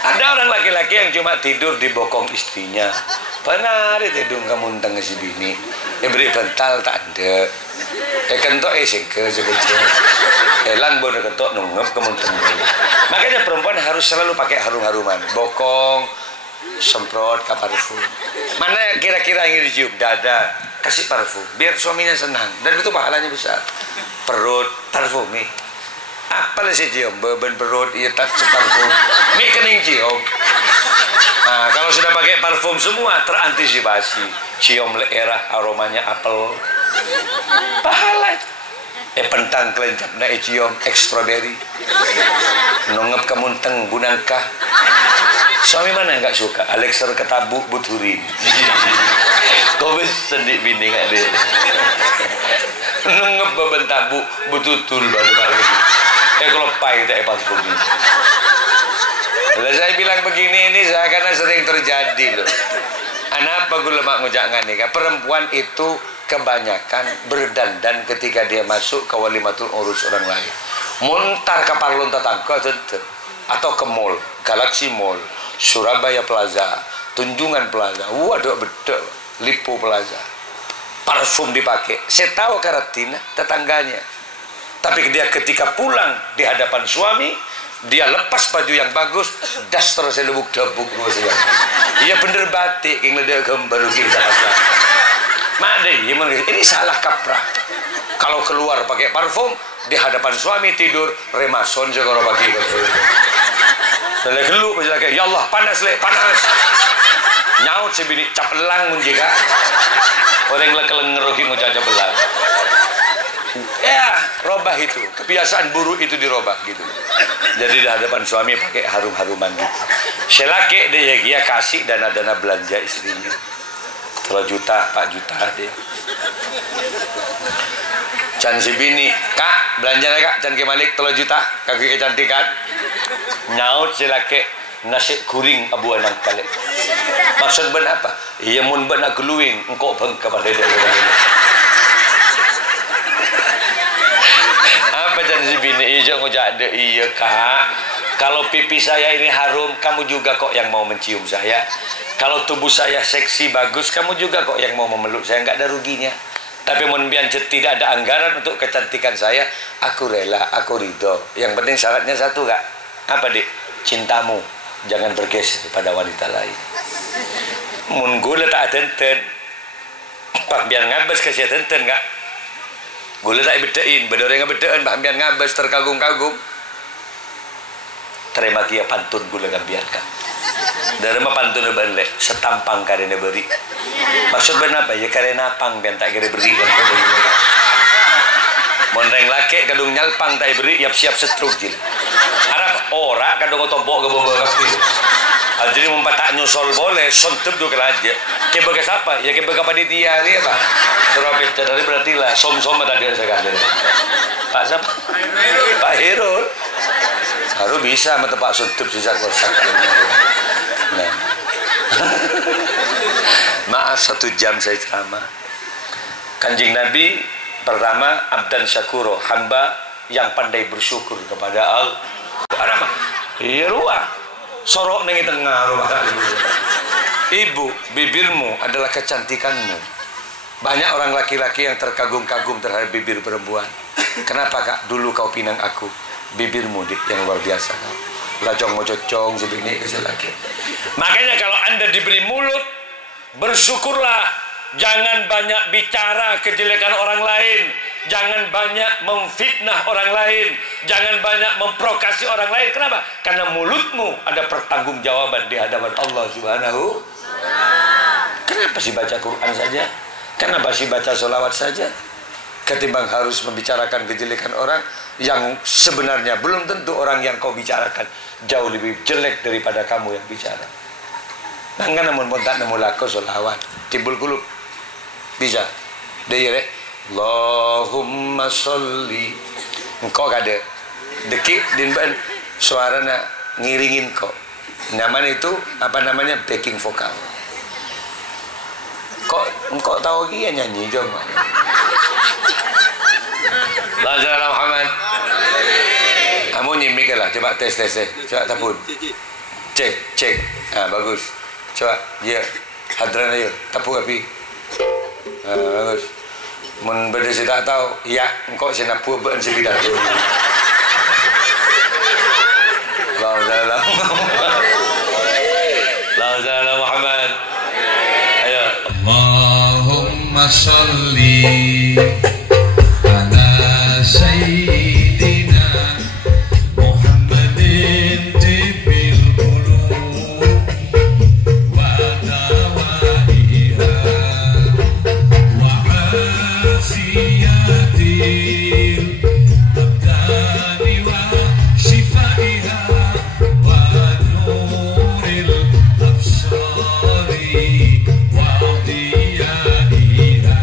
Ada orang laki-laki yang cuma tidur di bokong istrinya. Benar tidur kamu tentang si bini. Beri bental tak ada. Kentok singke sekecil. Elang bodoh kentok nunggep kamu tentang. Makanya perempuan harus selalu pakai harum-haruman. Bokong, semprot ke parfum. Mana kira-kira yang dicium? Dada, kasih parfum biar suaminya senang dan itu pahalanya besar. Perut, parfum nih. Apa sih cium? Beban perut, iya tak parfum. Nih kening cium. Nah, kalau sudah pakai parfum semua terantisipasi. Cium leerah aromanya apel. Pahala. Pentang kelencap na cium strawberry. Nongep kemunteng bunangkah. Suami mana yang nggak suka? Alexer ketabuk buturin. Kau sedih bini nggak dia? Nungep beban tabuk bututul baru-baru. Kalau pai kita parfum ini. Kalau saya bilang begini ini saya karena sering terjadi loh. Anak apa gue lemak ngujangan nih? Perempuan itu kebanyakan berdandan ketika dia masuk ke walimatul urus orang lain. Muntar ke parlon tetangga atau ke mall, Galaxy Mall, Surabaya Plaza, Tunjungan Plaza, waduh bedek, Lipo Plaza, parfum dipakai. Saya tahu Karatina tetangganya, tapi dia ketika pulang di hadapan suami, dia lepas baju yang bagus, daster saya lebuk-debuk. Iya bener batik, yang ledek gambar kita. Made, ini salah kaprah. Kalau keluar pakai parfum di hadapan suami tidur, remason segala bagi. Lele geluk kayak ya Allah panas le panas. Nyaut sebini capelang munjika. Orang lekeleng ngeroki ngucap capelang. Ya, robah itu. Kebiasaan buruk itu dirobah gitu. Jadi di hadapan suami pakai harum-haruman gitu. Selaki dia kasih dana-dana belanja istrinya. 3 juta 4 juta dia. Can si bini, kak belanjanya kak can ke Malik 3 juta kaki kecantikan. Nyaut si laki nasi kuring abu anang kali. Maksud ben apa? Iya mun ben nak keluing engkau bengka pada dia. Apa can si bini iya ngojak ada iya kak. Kalau pipi saya ini harum, kamu juga kok yang mau mencium saya. Kalau tubuh saya seksi bagus, kamu juga kok yang mau memeluk saya. Nggak ada ruginya. Tapi mun tidak ada anggaran untuk kecantikan saya, aku rela, aku ridho. Yang penting syaratnya satu kak. Apa dik? Cintamu jangan bergeser pada wanita lain. Mun gula tak tenten, pak biar ngabes kasih tenten kak. Gula tak bedain, bedoreng bedaan, pak biar ngabes terkagum-kagum. Terima kia pantun gula ngabiarkan. Dari mana pantun balik setampang karena beri. Maksud benar apa ya karena pang biar tak kira beri. Mondeng laki kadung nyalpang tak beri siap setruk jil. Arab ora kadung tombok ke bawah kaki. Jadi mempetak nyusul boleh sontep dua kelaja. Kebagai siapa? Ya kebagai panitia dia pak. Surabaya dari berarti lah som tadi saya kata. Pak siapa? Pak Hirul. Baru bisa mentepak sontep sisa kosak. Nah. Maaf 1 jam saya ceramah. Kanjeng Nabi pertama abdan syakuro, hamba yang pandai bersyukur kepada Allah. Apa? Iya ruang. Sorok nengi tengah rumah. Ibu, bibirmu adalah kecantikanmu. Banyak orang laki-laki yang terkagum-kagum terhadap bibir perempuan. Kenapa kak? Dulu kau pinang aku. Bibirmu yang luar biasa. Lacong mococong sebini laki. Makanya kalau anda diberi mulut, bersyukurlah. Jangan banyak bicara kejelekan orang lain. Jangan banyak memfitnah orang lain. Jangan banyak memprovokasi orang lain. Kenapa? Karena mulutmu ada pertanggungjawaban di hadapan Allah Subhanahu. Kenapa sih baca Quran saja? Kenapa sih baca sholawat saja? Ketimbang harus membicarakan kejelekan orang yang sebenarnya belum tentu orang yang kau bicarakan jauh lebih jelek daripada kamu yang bicara. Nangga namun tak nemu laku sholawat timbul kulub bisa dia re Allahumma sholli engkau kada dekik din ban suara nak ngiringin kau nyaman itu apa namanya backing vokal kok engkau tahu dia nyanyi jom Lazala Muhammad kamu nyimik lah coba tes coba tapun cek bagus coba ya hadran ayo tapu api bagus mun beda saya tak tahu ya engkau saya nak puan sebidak Lazala Muhammad ayo Allahumma sholli ala sayyidina Muhammadin tibil qulub wa dawaiha wa asiyatil abdani wa shifaiha wa nuril absari wa diyaiha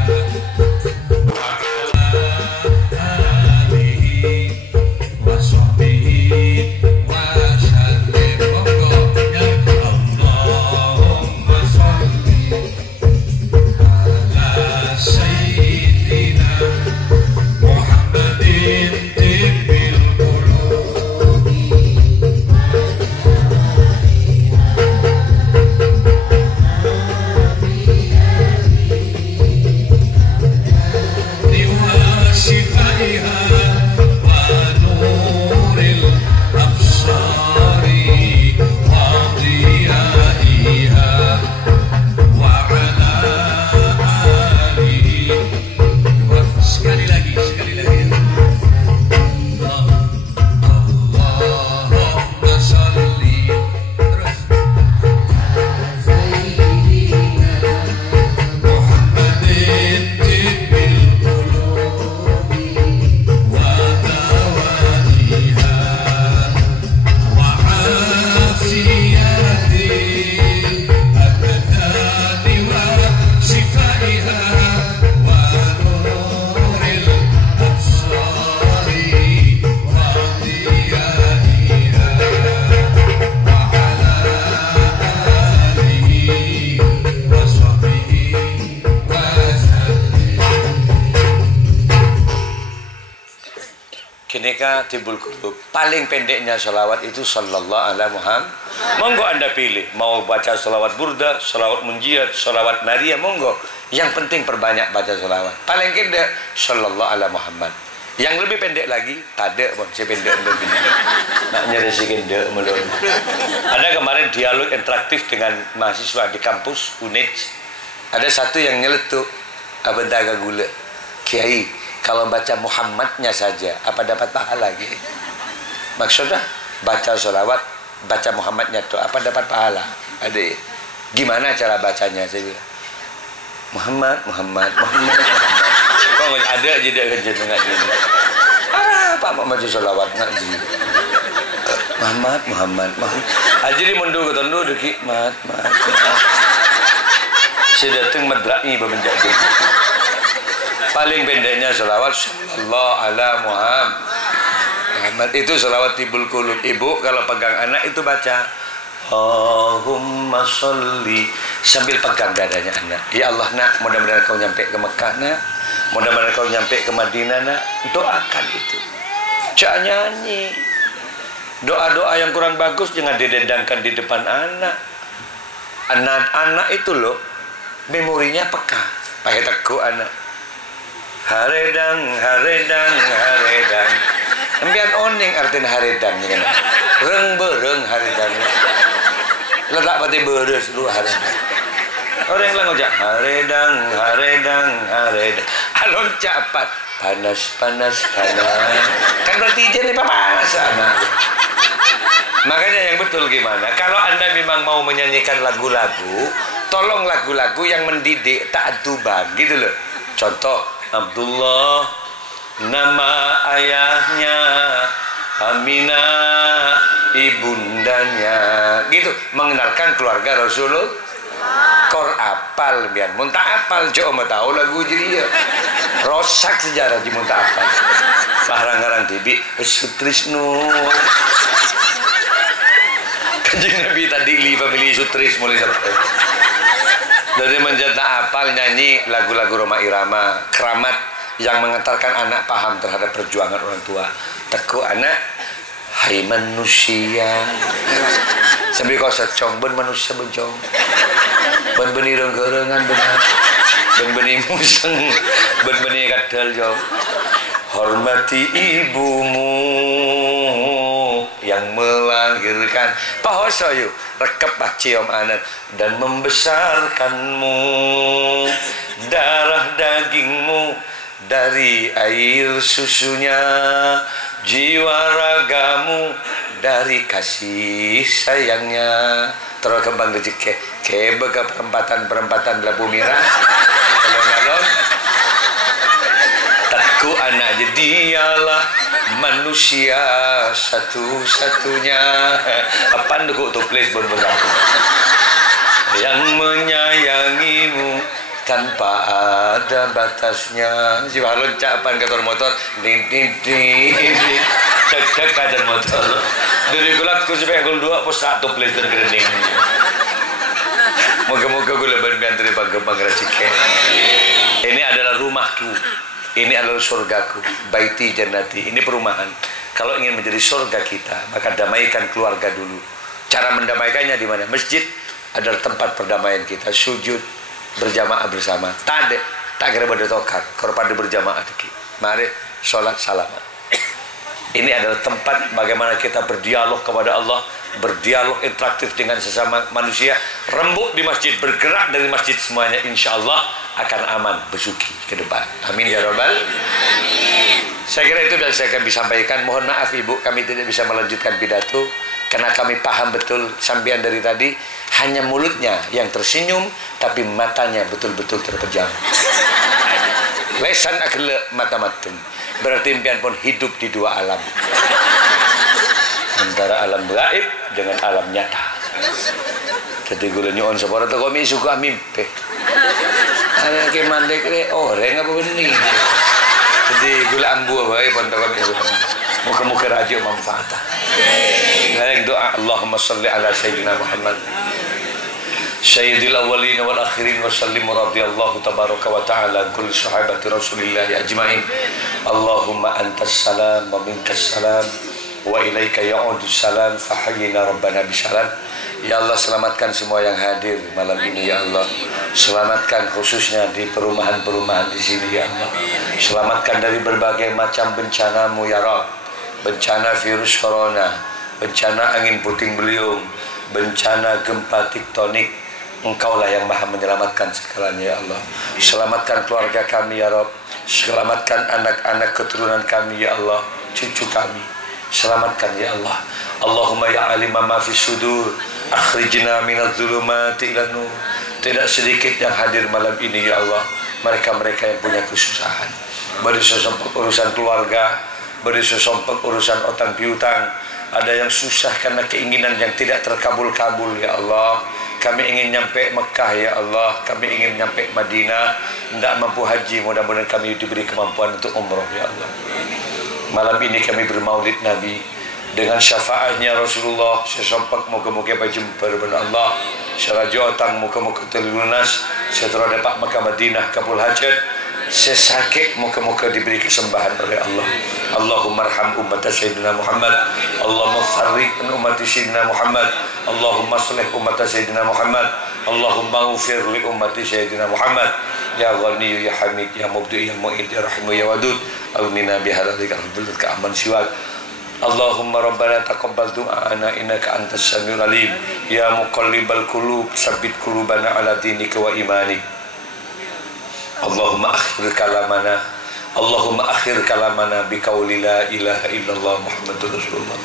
ini kan tibul qulub. Paling pendeknya salawat itu sallallahu alaihi Muhammad. Monggo Anda pilih, mau baca salawat burda, salawat munjiat, salawat nariyah, monggo. Yang penting perbanyak baca salawat. Paling pendek sallallahu alaihi Muhammad. Yang lebih pendek lagi, tada pun saya pendek lebih. Nak nyeresikin dek melon. Ada kemarin dialog interaktif dengan mahasiswa di kampus UNED. Ada satu yang nyeletuk, abentaga gula. Kiai, kalau baca Muhammadnya saja, apa dapat pahala gitu? Maksudnya baca sholawat, baca Muhammadnya tuh, apa dapat pahala? Ada. Gimana cara bacanya? Saya bilang, Muhammad. Kok ada aja dia kerja dengan ini. Apa mau baca sholawat ngaji? Muhammad. Aja di mundur ke tandu deki, mat. Saya datang madrai bermenjadi. Paling pendeknya sholawat sallallahu ala Muhammad. Itu sholawat tibul qulub. Ibu kalau pegang anak itu baca Allahumma sholli sambil pegang dadanya anak. Ya Allah nak, mudah-mudahan kau nyampe ke Mekah nak, mudah-mudahan kau nyampe ke Madinah nak. Doakan itu. Jangan nyanyi. Doa-doa yang kurang bagus jangan didendangkan di depan anak. Anak-anak itu loh memorinya peka. Pakai teguh anak. Haredang. Empian oning artinya haredang kan. Reng haredang. Letak pati beres lu haredang. Orang yang ngojak haredang. Alon capat panas. Kan berarti jadi papasan. Makanya yang betul gimana? Kalau Anda memang mau menyanyikan lagu-lagu, tolong lagu-lagu yang mendidik ta'adduban gitu loh. Contoh Abdullah, nama ayahnya Aminah, ibundanya, gitu. Mengenalkan keluarga Rasulullah. Kor apal biar muntah apal, jauh mau tahu lagu jadi ya. Rosak sejarah di muntah apal. Parang-parang tibi, Sutrisno. Kanjeng Nabi tadi family Sutris mulai sampai. Dari mencetak apal nyanyi lagu-lagu Roma Irama, keramat yang mengantarkan anak paham terhadap perjuangan orang tua. Teguh anak, hai manusia. Sambil kau secong, ben manusia bencong. Ben beni renggerengan benar. Ben beni museng, ben beni kadal jong. Hormati ibumu yang melahirkan. Pahoso yuk, rekep bah cium anak dan membesarkanmu, darah dagingmu dari air susunya, jiwa ragamu dari kasih sayangnya. Terus kembang rezeki kebega perempatan labu merah alon-alon takku anak jadilah manusia satu-satunya. Apaan duk tuh place berbeda yang menyayangimu tanpa ada batasnya. Si balon capan motor motor ding cek kader motor dari gulat ku sampai gol 2 pos 1 place dan grinding. Moga-moga gue leban biantri bang rezeki. Ini adalah rumahku, ini adalah surgaku, baiti jannati. Ini perumahan. Kalau ingin menjadi surga kita, maka damaikan keluarga dulu. Cara mendamaikannya di mana? Masjid adalah tempat perdamaian kita. Sujud berjamaah bersama. Tak kira berdetokar. Korban berjamaah deki. Mari sholat salaman. Ini adalah tempat bagaimana kita berdialog kepada Allah, berdialog interaktif dengan sesama manusia. Rembuk di masjid, bergerak dari masjid semuanya, insya Allah akan aman besuki ke depan. Amin ya Rabbal. Saya kira itu dan saya akan disampaikan. Mohon maaf Ibu, kami tidak bisa melanjutkan pidato karena kami paham betul sampean dari tadi hanya mulutnya yang tersenyum, tapi matanya betul-betul terpejam. Lesan akhle mata-matum. Berarti impian pun hidup di dua alam, antara alam gaib dengan alam nyata. Jadi gula nyon separa tu kami suka mimpi. Ada kemandek le orang apa benih. Jadi gula ambu baik pun tu kami suka. Muka-muka radio manfaat. Yang doa Allahumma salli ala Sayyidina Muhammad. Sayyidil awwalin wal akhirin wa sallim radhiyallahu tabaraka wa ta'ala kulli sahabati Rasulillah ajmain. Allahumma antas salam wa minkas salam wa ilaika ya'udus salam fahayyina rabbana bisalam. Ya Allah, selamatkan semua yang hadir malam ini ya Allah. Selamatkan khususnya di perumahan-perumahan di sini ya Allah. Selamatkan dari berbagai macam bencana-Mu ya Rabb. Bencana virus corona, bencana angin puting beliung, bencana gempa tektonik. Engkaulah yang maha menyelamatkan segalanya ya Allah. Selamatkan keluarga kami ya Rabb. Selamatkan anak-anak keturunan kami ya Allah, cucu kami. Selamatkan ya Allah. Allahumma ya alima ma fis sudur, akhrijna minadz zulumati ilan nur. Tidak sedikit yang hadir malam ini ya Allah, mereka-mereka yang punya kesusahan, beri sesempet urusan keluarga, beri sesempet urusan utang piutang. Ada yang susah karena keinginan yang tidak terkabul-kabul ya Allah. Kami ingin nyampe Mekah ya Allah, kami ingin nyampe Madinah, tidak mampu haji, mudah-mudahan kami diberi kemampuan untuk umroh ya Allah. Malam ini kami bermaulid Nabi dengan syafaatnya Rasulullah. Sesampak moga-moga berjumpa dengan Allah. Serajo otang moga-moga terlunas. Setelah dapat Mekah Madinah kabul hajat. Sesakit moga-moga diberi kesembahan oleh Allah. Allahumma arham umat Sayyidina Muhammad. Allahumma farrik an umat Sayyidina Muhammad. Allahumma aslih umat Sayyidina Muhammad. Allahumma ghfir li umat Sayyidina Muhammad. Ya Ghani ya Hamid ya Mubdi ya Mu'id ya Rahimu ya Wadud. Almina bihalalika al-bilad ka'aman siwak. Allahumma rabbana taqabbal du'ana innaka antas samiul alim. Ya muqallibal qulub sabbit qulubana ala dinika wa imanik. Allahumma akhir kalamana biqauli la ilaha illallah Muhammadur Rasulullah.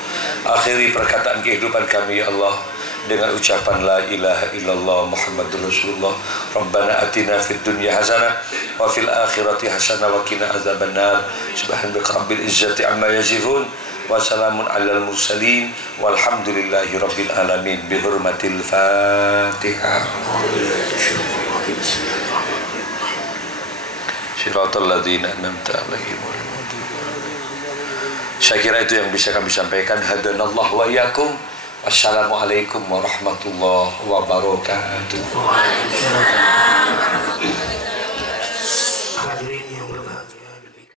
Akhiri perkataan kehidupan kami ya Allah dengan ucapan la ilaha illallah Muhammadur Rasulullah. Rabbana atina fid dunya hasanah wa fil akhirati hasanah wa qina azabannar. Subhanaka rabbil izzati amma yasifun wa salamun alal mursalin walhamdulillahi rabbil alamin. Bi hurmatil Fatihah. Shiratal ladzina an'amta 'alaihim. Saya kira itu yang bisa kami sampaikan. Hadanallahu wa iyyakum. Wassalamualaikum warahmatullahi wabarakatuh.